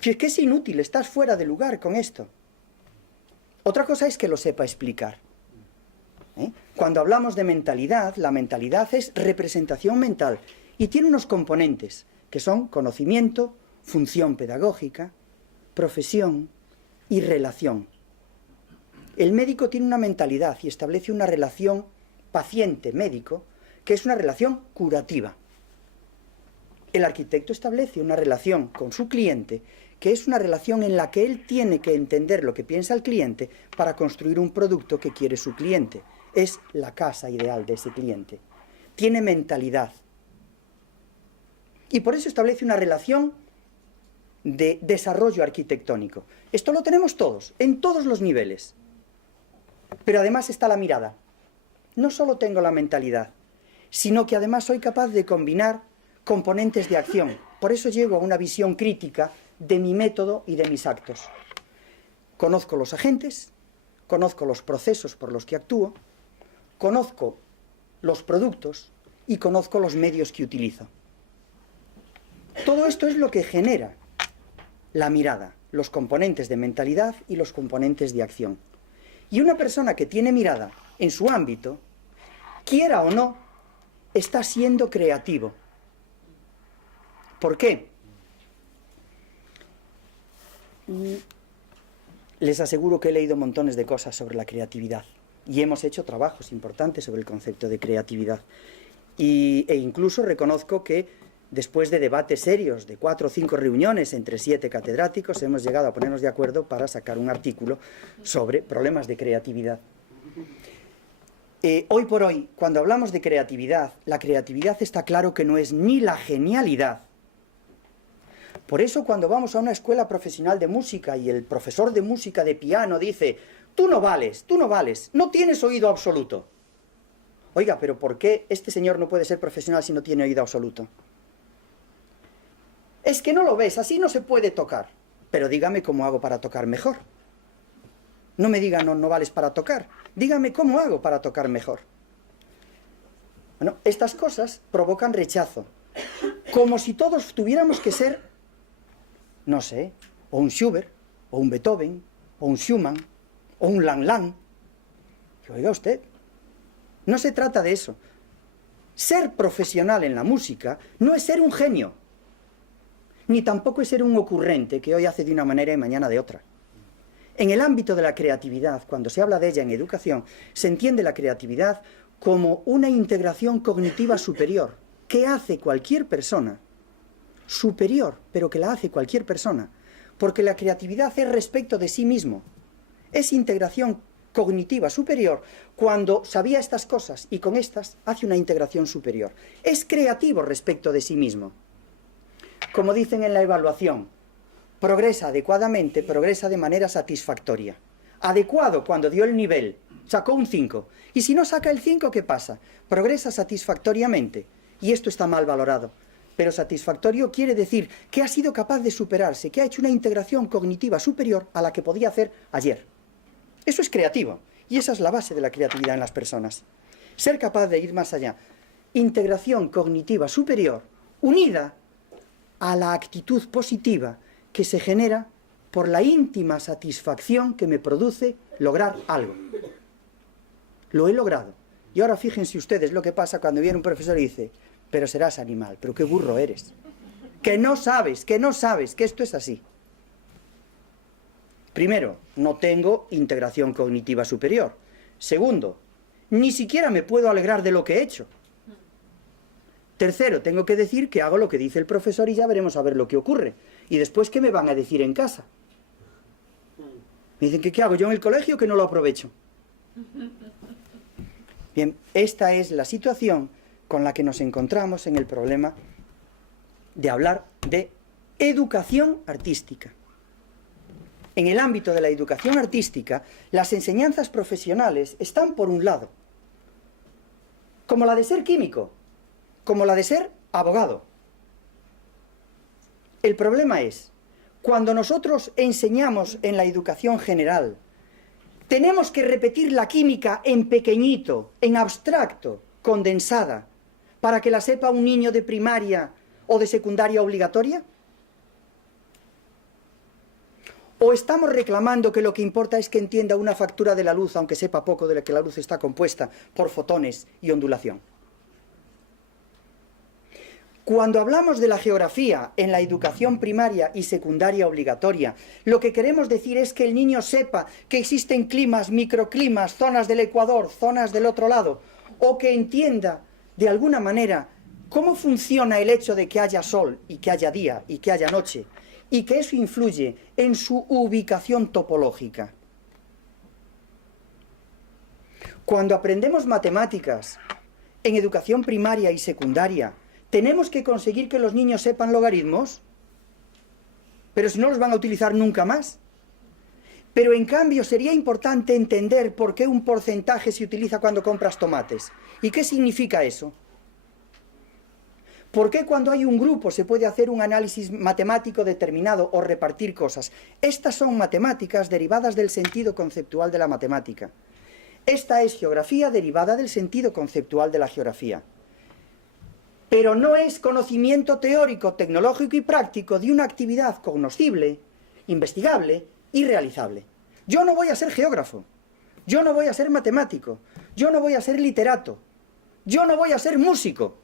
Que es inútil, estás fuera de lugar con esto. Otra cosa es que lo sepa explicar. Cuando hablamos de mentalidad, la mentalidad es representación mental y tiene unos componentes que son conocimiento, función pedagógica, profesión y relación. El médico tiene una mentalidad y establece una relación paciente-médico que es una relación curativa. El arquitecto establece una relación con su cliente que es una relación en la que él tiene que entender lo que piensa el cliente para construir un producto que quiere su cliente. Es la casa ideal de ese cliente. Tiene mentalidad. Y por eso establece una relación de desarrollo arquitectónico. Esto lo tenemos todos, en todos los niveles. Pero además está la mirada. No solo tengo la mentalidad, sino que además soy capaz de combinar componentes de acción. Por eso llego a una visión crítica de mi método y de mis actos. Conozco los agentes, conozco los procesos por los que actúo, conozco los productos y conozco los medios que utilizo. Todo esto es lo que genera la mirada, los componentes de mentalidad y los componentes de acción. Y una persona que tiene mirada en su ámbito, quiera o no, está siendo creativo. ¿Por qué? Les aseguro que he leído montones de cosas sobre la creatividad y hemos hecho trabajos importantes sobre el concepto de creatividad. E incluso reconozco que después de debates serios, de 4 o 5 reuniones entre 7 catedráticos, hemos llegado a ponernos de acuerdo para sacar un artículo sobre problemas de creatividad. Hoy por hoy, cuando hablamos de creatividad, la creatividad está claro que no es ni la genialidad. Por eso cuando vamos a una escuela profesional de música y el profesor de música de piano dice: tú no vales, no tienes oído absoluto. Oiga, pero ¿por qué este señor no puede ser profesional si no tiene oído absoluto? Es que no lo ves, así no se puede tocar. Pero dígame cómo hago para tocar mejor. No me diga no vales para tocar. Dígame cómo hago para tocar mejor. Bueno, estas cosas provocan rechazo. Como si todos tuviéramos que ser, no sé, o un Schubert, o un Beethoven, o un Schumann, o un Lang. Que oiga usted, no se trata de eso. Ser profesional en la música no es ser un genio, ni tampoco es ser un ocurrente que hoy hace de una manera y mañana de otra. En el ámbito de la creatividad, cuando se habla de ella en educación, se entiende la creatividad como una integración cognitiva superior que hace cualquier persona, superior, pero que la hace cualquier persona, porque la creatividad es respecto de sí mismo, es integración cognitiva superior cuando sabía estas cosas y con estas hace una integración superior. Es creativo respecto de sí mismo. Como dicen en la evaluación, progresa adecuadamente, progresa de manera satisfactoria. Adecuado cuando dio el nivel, sacó un 5. Y si no saca el 5, ¿qué pasa? Progresa satisfactoriamente. Y esto está mal valorado. Pero satisfactorio quiere decir que ha sido capaz de superarse, que ha hecho una integración cognitiva superior a la que podía hacer ayer. Eso es creativo. Y esa es la base de la creatividad en las personas. Ser capaz de ir más allá. Integración cognitiva superior unida a la actitud positiva que se genera por la íntima satisfacción que me produce lograr algo. Lo he logrado. Y ahora fíjense ustedes lo que pasa cuando viene un profesor y dice, pero serás animal, pero qué burro eres. Que no sabes, que esto es así. Primero, no tengo integración cognitiva superior. Segundo, ni siquiera me puedo alegrar de lo que he hecho. Tercero, tengo que decir que hago lo que dice el profesor y ya veremos a ver lo que ocurre. Y después, ¿qué me van a decir en casa? Me dicen que ¿qué hago yo en el colegio que no lo aprovecho? Bien, esta es la situación con la que nos encontramos en el problema de hablar de educación artística. En el ámbito de la educación artística, las enseñanzas profesionales están por un lado, como la de ser químico, como la de ser abogado. El problema es, cuando nosotros enseñamos en la educación general, tenemos que repetir la química en pequeñito, en abstracto, condensada, para que la sepa un niño de primaria o de secundaria obligatoria. ¿O estamos reclamando que lo que importa es que entienda una factura de la luz, aunque sepa poco de la que la luz está compuesta, por fotones y ondulación? Cuando hablamos de la geografía en la educación primaria y secundaria obligatoria, lo que queremos decir es que el niño sepa que existen climas, microclimas, zonas del Ecuador, zonas del otro lado, o que entienda de alguna manera cómo funciona el hecho de que haya sol y que haya día y que haya noche, y que eso influye en su ubicación topológica. Cuando aprendemos matemáticas en educación primaria y secundaria, ¿tenemos que conseguir que los niños sepan logaritmos? Pero si no los van a utilizar nunca más. Pero en cambio sería importante entender por qué un porcentaje se utiliza cuando compras tomates. ¿Y qué significa eso? ¿Por qué cuando hay un grupo se puede hacer un análisis matemático determinado o repartir cosas? Estas son matemáticas derivadas del sentido conceptual de la matemática. Esta es geografía derivada del sentido conceptual de la geografía. Pero no es conocimiento teórico, tecnológico y práctico de una actividad cognoscible, investigable y realizable. Yo no voy a ser geógrafo, yo no voy a ser matemático, yo no voy a ser literato, yo no voy a ser músico.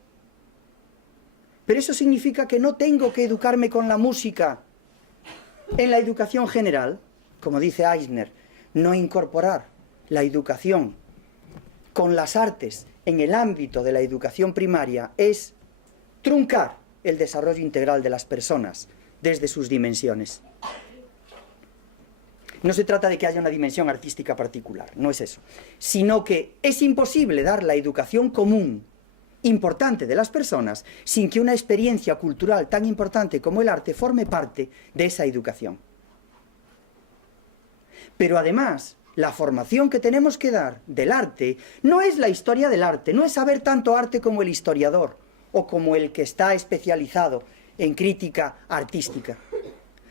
Pero eso significa que no tengo que educarme con la música en la educación general, como dice Eisner, no incorporar la educación con las artes en el ámbito de la educación primaria es truncar el desarrollo integral de las personas desde sus dimensiones. No se trata de que haya una dimensión artística particular, no es eso, sino que es imposible dar la educación común importante de las personas sin que una experiencia cultural tan importante como el arte forme parte de esa educación. Pero además, la formación que tenemos que dar del arte no es la historia del arte, no es saber tanto arte como el historiador o como el que está especializado en crítica artística.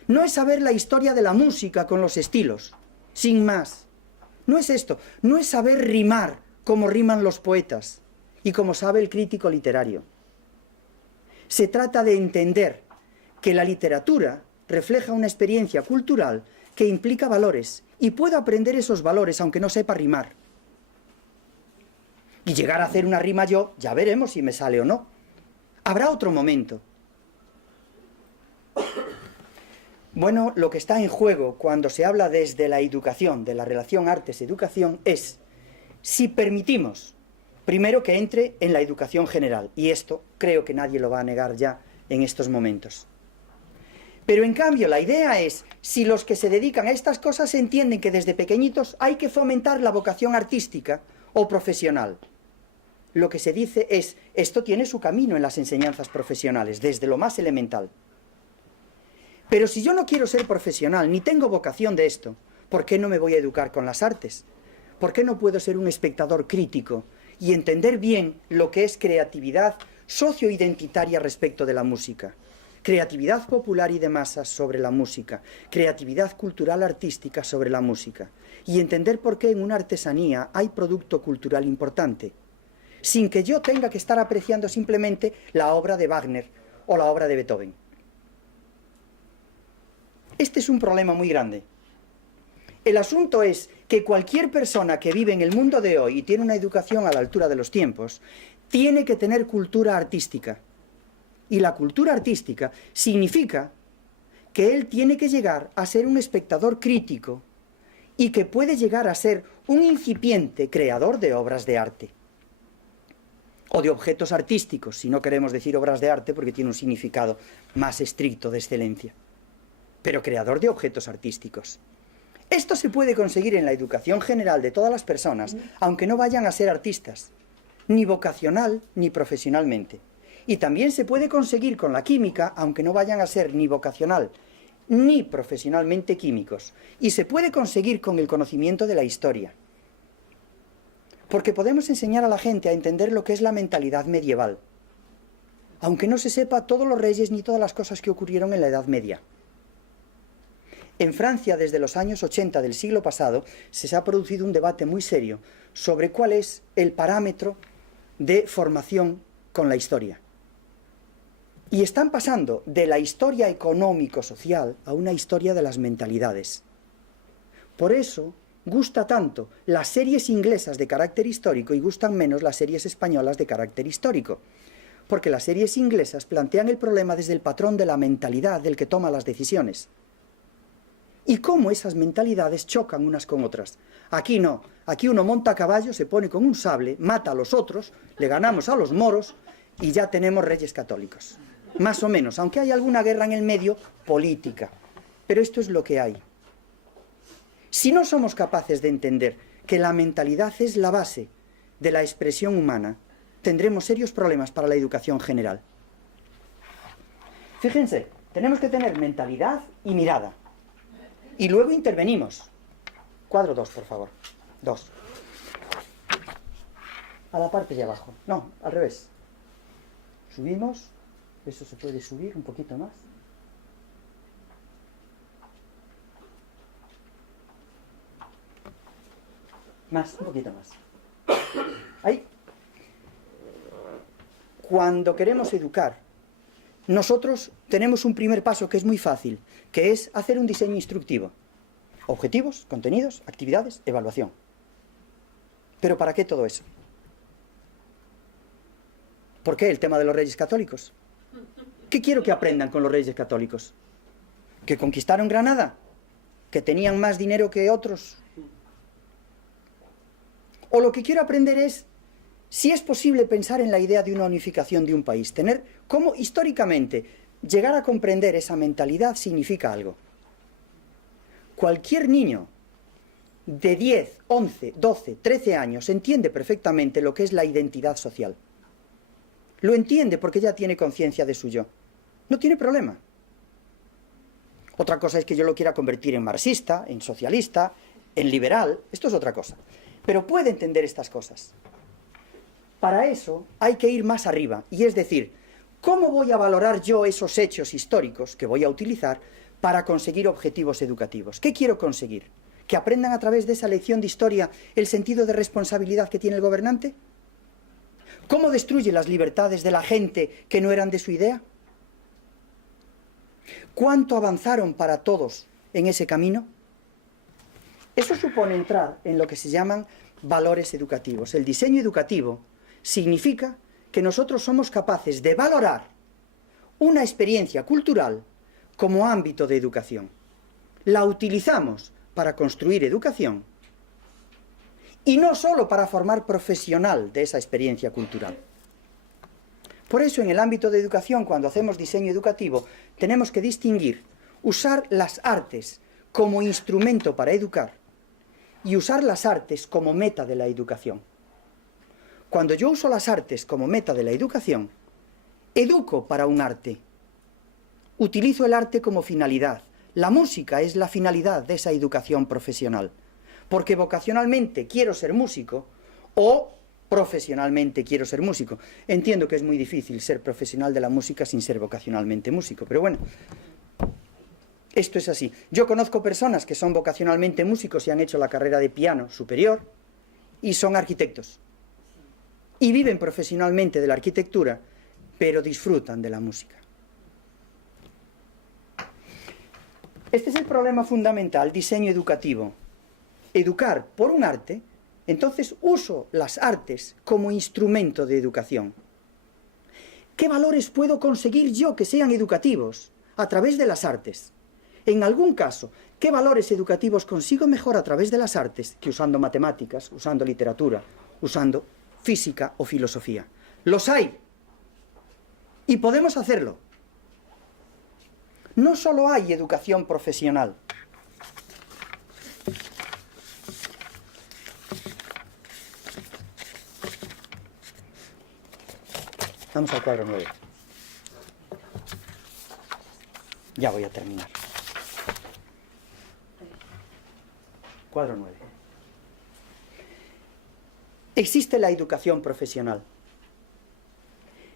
No es saber la historia de la música con los estilos, sin más. No es esto, no es saber rimar como riman los poetas y como sabe el crítico literario. Se trata de entender que la literatura refleja una experiencia cultural que implica valores y puedo aprender esos valores aunque no sepa rimar. Y llegar a hacer una rima yo, ya veremos si me sale o no. Habrá otro momento. Bueno, lo que está en juego cuando se habla desde la educación, de la relación artes-educación, es si permitimos, primero, que entre en la educación general, y esto creo que nadie lo va a negar ya en estos momentos. Pero en cambio la idea es, si los que se dedican a estas cosas entienden que desde pequeñitos hay que fomentar la vocación artística o profesional, lo que se dice es, esto tiene su camino en las enseñanzas profesionales, desde lo más elemental. Pero si yo no quiero ser profesional, ni tengo vocación de esto, ¿por qué no me voy a educar con las artes? ¿Por qué no puedo ser un espectador crítico y entender bien lo que es creatividad socioidentitaria respecto de la música? Creatividad popular y de masas sobre la música, creatividad cultural artística sobre la música, y entender por qué en una artesanía hay producto cultural importante, sin que yo tenga que estar apreciando simplemente la obra de Wagner o la obra de Beethoven. Este es un problema muy grande. El asunto es que cualquier persona que vive en el mundo de hoy y tiene una educación a la altura de los tiempos, tiene que tener cultura artística. Y la cultura artística significa que él tiene que llegar a ser un espectador crítico y que puede llegar a ser un incipiente creador de obras de arte. O de objetos artísticos, si no queremos decir obras de arte porque tiene un significado más estricto de excelencia. Pero creador de objetos artísticos. Esto se puede conseguir en la educación general de todas las personas, aunque no vayan a ser artistas, ni vocacional ni profesionalmente. Y también se puede conseguir con la química, aunque no vayan a ser ni vocacional ni profesionalmente químicos. Y se puede conseguir con el conocimiento de la historia. Porque podemos enseñar a la gente a entender lo que es la mentalidad medieval, aunque no se sepa todos los reyes ni todas las cosas que ocurrieron en la Edad Media. En Francia, desde los años 80 del siglo pasado, se ha producido un debate muy serio sobre cuál es el parámetro de formación con la historia. Y están pasando de la historia económico-social a una historia de las mentalidades. Por eso gusta tanto las series inglesas de carácter histórico y gustan menos las series españolas de carácter histórico. Porque las series inglesas plantean el problema desde el patrón de la mentalidad del que toma las decisiones. Y cómo esas mentalidades chocan unas con otras. Aquí no, aquí uno monta a caballo, se pone con un sable, mata a los otros, le ganamos a los moros y ya tenemos reyes católicos. Más o menos, aunque hay alguna guerra en el medio, política. Pero esto es lo que hay. Si no somos capaces de entender que la mentalidad es la base de la expresión humana, tendremos serios problemas para la educación general. Fíjense, tenemos que tener mentalidad y mirada. Y luego intervenimos. Cuadro 2, por favor. 2. A la parte de abajo. No, al revés. Subimos. Eso se puede subir un poquito más. Más, un poquito más. Ahí. Cuando queremos educar, nosotros tenemos un primer paso que es muy fácil, que es hacer un diseño instructivo. Objetivos, contenidos, actividades, evaluación. ¿Pero para qué todo eso? ¿Por qué el tema de los Reyes Católicos? ¿Qué quiero que aprendan con los Reyes Católicos? ¿Que conquistaron Granada? ¿Que tenían más dinero que otros? O lo que quiero aprender es si es posible pensar en la idea de una unificación de un país, tener cómo históricamente llegar a comprender esa mentalidad significa algo. Cualquier niño de 10, 11, 12, 13 años entiende perfectamente lo que es la identidad social. Lo entiende porque ya tiene conciencia de su yo. No tiene problema. Otra cosa es que yo lo quiera convertir en marxista, en socialista, en liberal. Esto es otra cosa. Pero puede entender estas cosas. Para eso hay que ir más arriba. Y es decir, ¿cómo voy a valorar yo esos hechos históricos que voy a utilizar para conseguir objetivos educativos? ¿Qué quiero conseguir? ¿Que aprendan a través de esa lección de historia el sentido de responsabilidad que tiene el gobernante? ¿Cómo destruye las libertades de la gente que no eran de su idea? ¿Cuánto avanzaron para todos en ese camino? Eso supone entrar en lo que se llaman valores educativos. El diseño educativo significa que nosotros somos capaces de valorar una experiencia cultural como ámbito de educación. La utilizamos para construir educación y no solo para formar profesional de esa experiencia cultural. Por eso en el ámbito de educación, cuando hacemos diseño educativo, tenemos que distinguir usar las artes como instrumento para educar y usar las artes como meta de la educación. Cuando yo uso las artes como meta de la educación, educo para un arte. Utilizo el arte como finalidad. La música es la finalidad de esa educación profesional. Porque vocacionalmente quiero ser músico o profesionalmente quiero ser músico. Entiendo que es muy difícil ser profesional de la música sin ser vocacionalmente músico, pero bueno, esto es así. Yo conozco personas que son vocacionalmente músicos y han hecho la carrera de piano superior y son arquitectos. Y viven profesionalmente de la arquitectura, pero disfrutan de la música. Este es el problema fundamental, diseño educativo. Educar por un arte, entonces uso las artes como instrumento de educación. ¿Qué valores puedo conseguir yo que sean educativos a través de las artes? En algún caso, ¿qué valores educativos consigo mejor a través de las artes que usando matemáticas, usando literatura, usando física o filosofía? Los hay. Y podemos hacerlo. No solo hay educación profesional. Vamos al cuadro 9. Ya voy a terminar. Cuadro 9. Existe la educación profesional,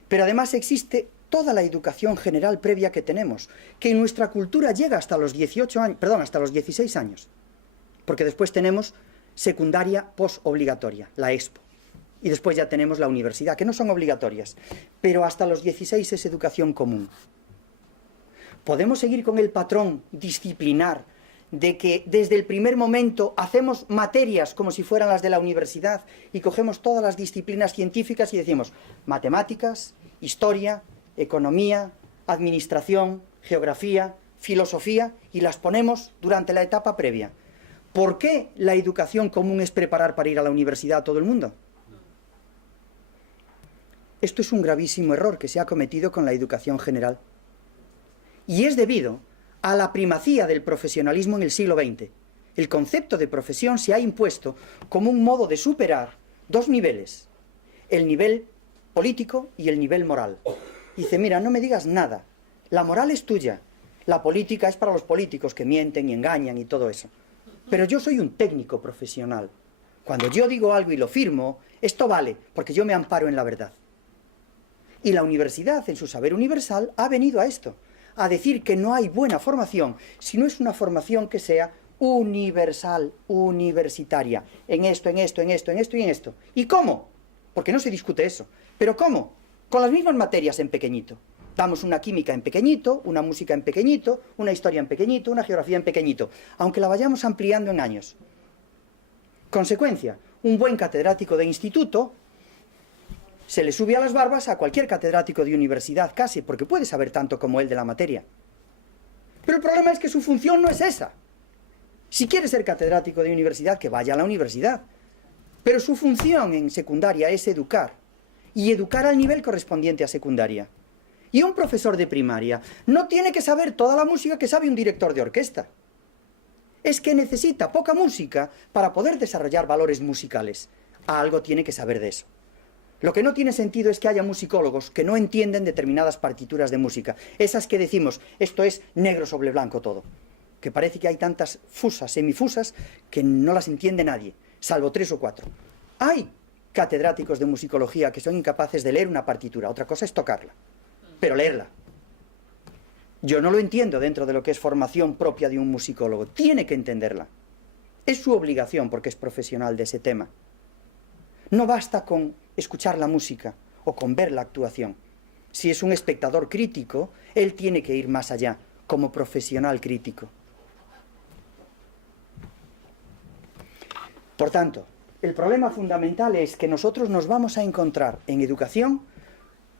pero además existe toda la educación general previa que tenemos, que en nuestra cultura llega hasta los 18 años, perdón, hasta los 16 años, porque después tenemos secundaria posobligatoria, la EXPO, y después ya tenemos la universidad, que no son obligatorias, pero hasta los 16 es educación común. Podemos seguir con el patrón disciplinar de que desde el primer momento hacemos materias como si fueran las de la universidad y cogemos todas las disciplinas científicas y decimos matemáticas, historia, economía, administración, geografía, filosofía y las ponemos durante la etapa previa. ¿Por qué la educación común es preparar para ir a la universidad a todo el mundo? Esto es un gravísimo error que se ha cometido con la educación general. Y es debido a la primacía del profesionalismo en el siglo XX. El concepto de profesión se ha impuesto como un modo de superar dos niveles, el nivel político y el nivel moral. Dice, mira, no me digas nada, la moral es tuya, la política es para los políticos que mienten y engañan y todo eso. Pero yo soy un técnico profesional. Cuando yo digo algo y lo firmo, esto vale, porque yo me amparo en la verdad. Y la universidad, en su saber universal, ha venido a esto, a decir que no hay buena formación si no es una formación que sea universal, universitaria, en esto, en esto, en esto, en esto y en esto. ¿Y cómo? Porque no se discute eso. ¿Pero cómo? Con las mismas materias en pequeñito. Damos una química en pequeñito, una música en pequeñito, una historia en pequeñito, una geografía en pequeñito, aunque la vayamos ampliando en años. Consecuencia, un buen catedrático de instituto se le sube a las barbas a cualquier catedrático de universidad casi, porque puede saber tanto como él de la materia. Pero el problema es que su función no es esa. Si quiere ser catedrático de universidad, que vaya a la universidad. Pero su función en secundaria es educar, y educar al nivel correspondiente a secundaria. Y un profesor de primaria no tiene que saber toda la música que sabe un director de orquesta. Es que necesita poca música para poder desarrollar valores musicales. Algo tiene que saber de eso. Lo que no tiene sentido es que haya musicólogos que no entienden determinadas partituras de música. Esas que decimos, esto es negro sobre blanco todo. Que parece que hay tantas fusas, semifusas, que no las entiende nadie, salvo 3 o 4. Hay catedráticos de musicología que son incapaces de leer una partitura. Otra cosa es tocarla, pero leerla. Yo no lo entiendo dentro de lo que es formación propia de un musicólogo. Tiene que entenderla. Es su obligación porque es profesional de ese tema. No basta con escuchar la música o con ver la actuación. Si es un espectador crítico, él tiene que ir más allá, como profesional crítico. Por tanto, el problema fundamental es que nosotros nos vamos a encontrar en educación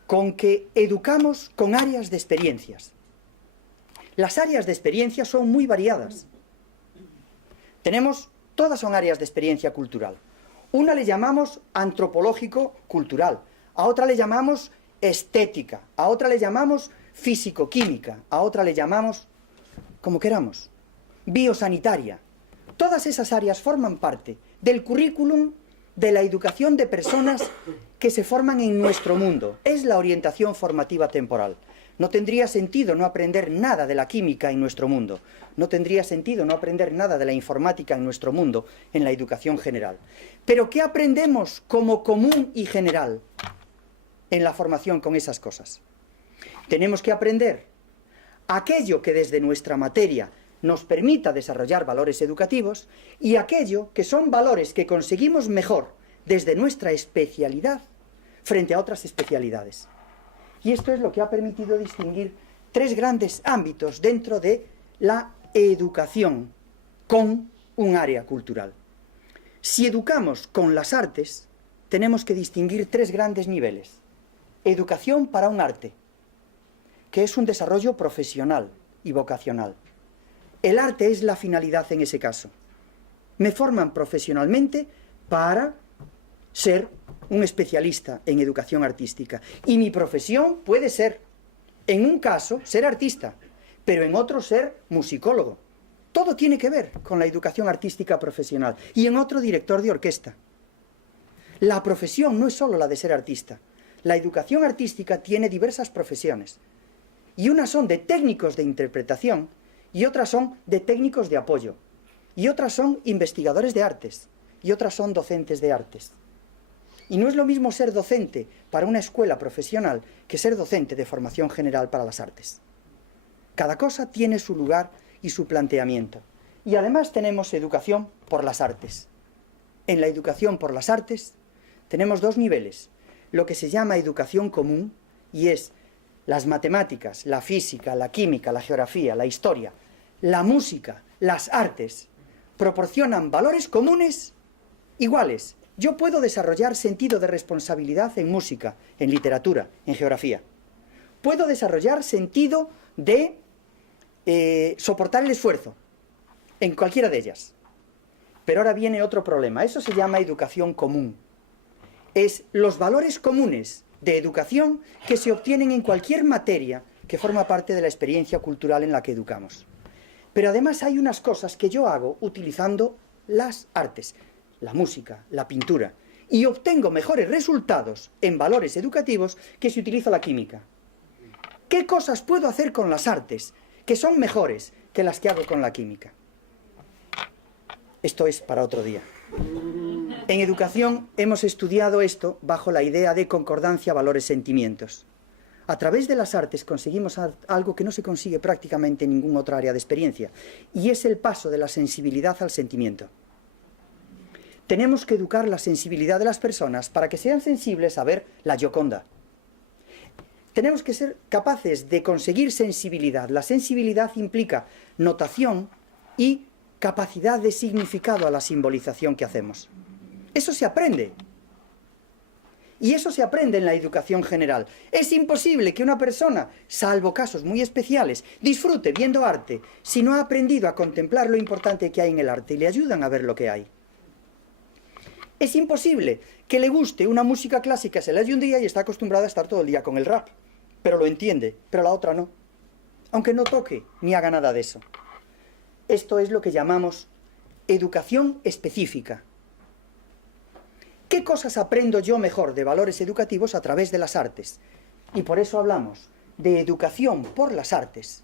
con que educamos con áreas de experiencias. Las áreas de experiencia son muy variadas. Todas son áreas de experiencia cultural. Una le llamamos antropológico-cultural, a otra le llamamos estética, a otra le llamamos físico-química, a otra le llamamos como queramos, biosanitaria. Todas esas áreas forman parte del currículum de la educación de personas que se forman en nuestro mundo. Es la orientación formativa temporal. No tendría sentido no aprender nada de la química en nuestro mundo. No tendría sentido no aprender nada de la informática en nuestro mundo, en la educación general. Pero ¿qué aprendemos como común y general en la formación con esas cosas? Tenemos que aprender aquello que desde nuestra materia nos permita desarrollar valores educativos y aquello que son valores que conseguimos mejor desde nuestra especialidad frente a otras especialidades. Y esto es lo que ha permitido distinguir tres grandes ámbitos dentro de la educación con un área cultural. Si educamos con las artes, tenemos que distinguir tres grandes niveles. Educación para un arte, que es un desarrollo profesional y vocacional. El arte es la finalidad en ese caso. Me forman profesionalmente para ser un especialista en educación artística. Y mi profesión puede ser, en un caso, ser artista, pero en otro ser musicólogo. Todo tiene que ver con la educación artística profesional. Y en otro, director de orquesta. La profesión no es solo la de ser artista. La educación artística tiene diversas profesiones. Y unas son de técnicos de interpretación, y otras son de técnicos de apoyo, y otras son investigadores de artes, y otras son docentes de artes. Y no es lo mismo ser docente para una escuela profesional que ser docente de formación general para las artes. Cada cosa tiene su lugar y su planteamiento. Y además tenemos educación por las artes. En la educación por las artes tenemos dos niveles. Lo que se llama educación común, y es las matemáticas, la física, la química, la geografía, la historia, la música, las artes, proporcionan valores comunes iguales. Yo puedo desarrollar sentido de responsabilidad en música, en literatura, en geografía. Puedo desarrollar sentido de soportar el esfuerzo, en cualquiera de ellas. Pero ahora viene otro problema. Eso se llama educación común. Es los valores comunes de educación que se obtienen en cualquier materia que forma parte de la experiencia cultural en la que educamos. Pero además hay unas cosas que yo hago utilizando las artes, la música, la pintura, y obtengo mejores resultados en valores educativos que si utilizo la química. ¿Qué cosas puedo hacer con las artes que son mejores que las que hago con la química? Esto es para otro día. En educación hemos estudiado esto bajo la idea de concordancia valores-sentimientos. A través de las artes conseguimos algo que no se consigue prácticamente en ninguna otra área de experiencia, y es el paso de la sensibilidad al sentimiento. Tenemos que educar la sensibilidad de las personas para que sean sensibles a ver la Gioconda. Tenemos que ser capaces de conseguir sensibilidad. La sensibilidad implica notación y capacidad de significado a la simbolización que hacemos. Eso se aprende. Y eso se aprende en la educación general. Es imposible que una persona, salvo casos muy especiales, disfrute viendo arte si no ha aprendido a contemplar lo importante que hay en el arte y le ayudan a ver lo que hay. Es imposible que le guste una música clásica, se le hace un día y está acostumbrada a estar todo el día con el rap. Pero lo entiende, pero la otra no. Aunque no toque ni haga nada de eso. Esto es lo que llamamos educación específica. ¿Qué cosas aprendo yo mejor de valores educativos a través de las artes? Y por eso hablamos de educación por las artes,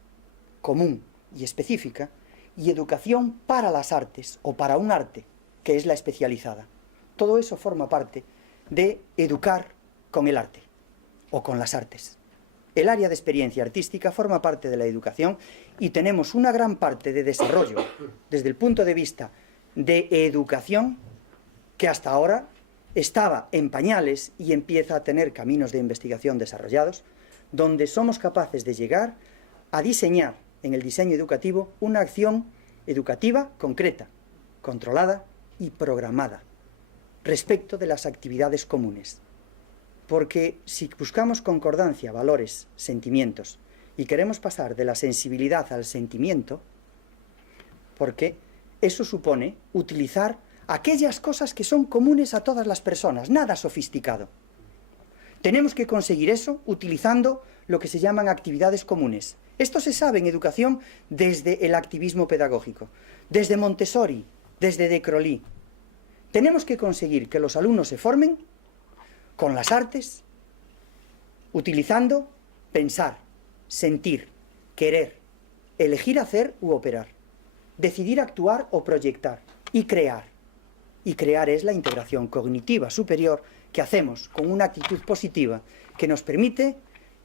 común y específica, y educación para las artes, o para un arte, que es la especializada. Todo eso forma parte de educar con el arte, o con las artes. El área de experiencia artística forma parte de la educación y tenemos una gran parte de desarrollo desde el punto de vista de educación que hasta ahora estaba en pañales y empieza a tener caminos de investigación desarrollados, donde somos capaces de llegar a diseñar en el diseño educativo una acción educativa concreta, controlada y programada respecto de las actividades comunes. Porque si buscamos concordancia, valores, sentimientos, y queremos pasar de la sensibilidad al sentimiento, porque eso supone utilizar aquellas cosas que son comunes a todas las personas, nada sofisticado. Tenemos que conseguir eso utilizando lo que se llaman actividades comunes. Esto se sabe en educación desde el activismo pedagógico, desde Montessori, desde De Crolí. Tenemos que conseguir que los alumnos se formen con las artes, utilizando pensar, sentir, querer, elegir hacer u operar, decidir actuar o proyectar y crear. Y crear es la integración cognitiva superior que hacemos con una actitud positiva que nos permite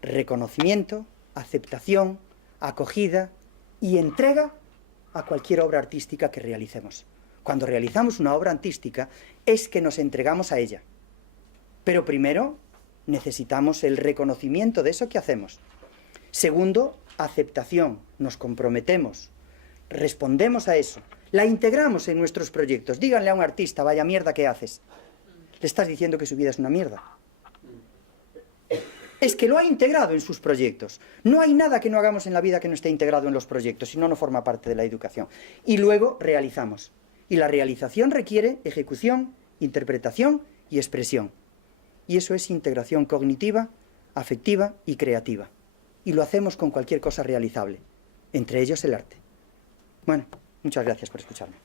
reconocimiento, aceptación, acogida y entrega a cualquier obra artística que realicemos. Cuando realizamos una obra artística es que nos entregamos a ella. Pero primero necesitamos el reconocimiento de eso que hacemos. Segundo, aceptación, nos comprometemos, respondemos a eso, la integramos en nuestros proyectos. Díganle a un artista, vaya mierda que haces. Le estás diciendo que su vida es una mierda. Es que lo ha integrado en sus proyectos. No hay nada que no hagamos en la vida que no esté integrado en los proyectos, si no, no forma parte de la educación. Y luego realizamos. Y la realización requiere ejecución, interpretación y expresión. Y eso es integración cognitiva, afectiva y creativa. Y lo hacemos con cualquier cosa realizable, entre ellos el arte. Bueno, muchas gracias por escucharme.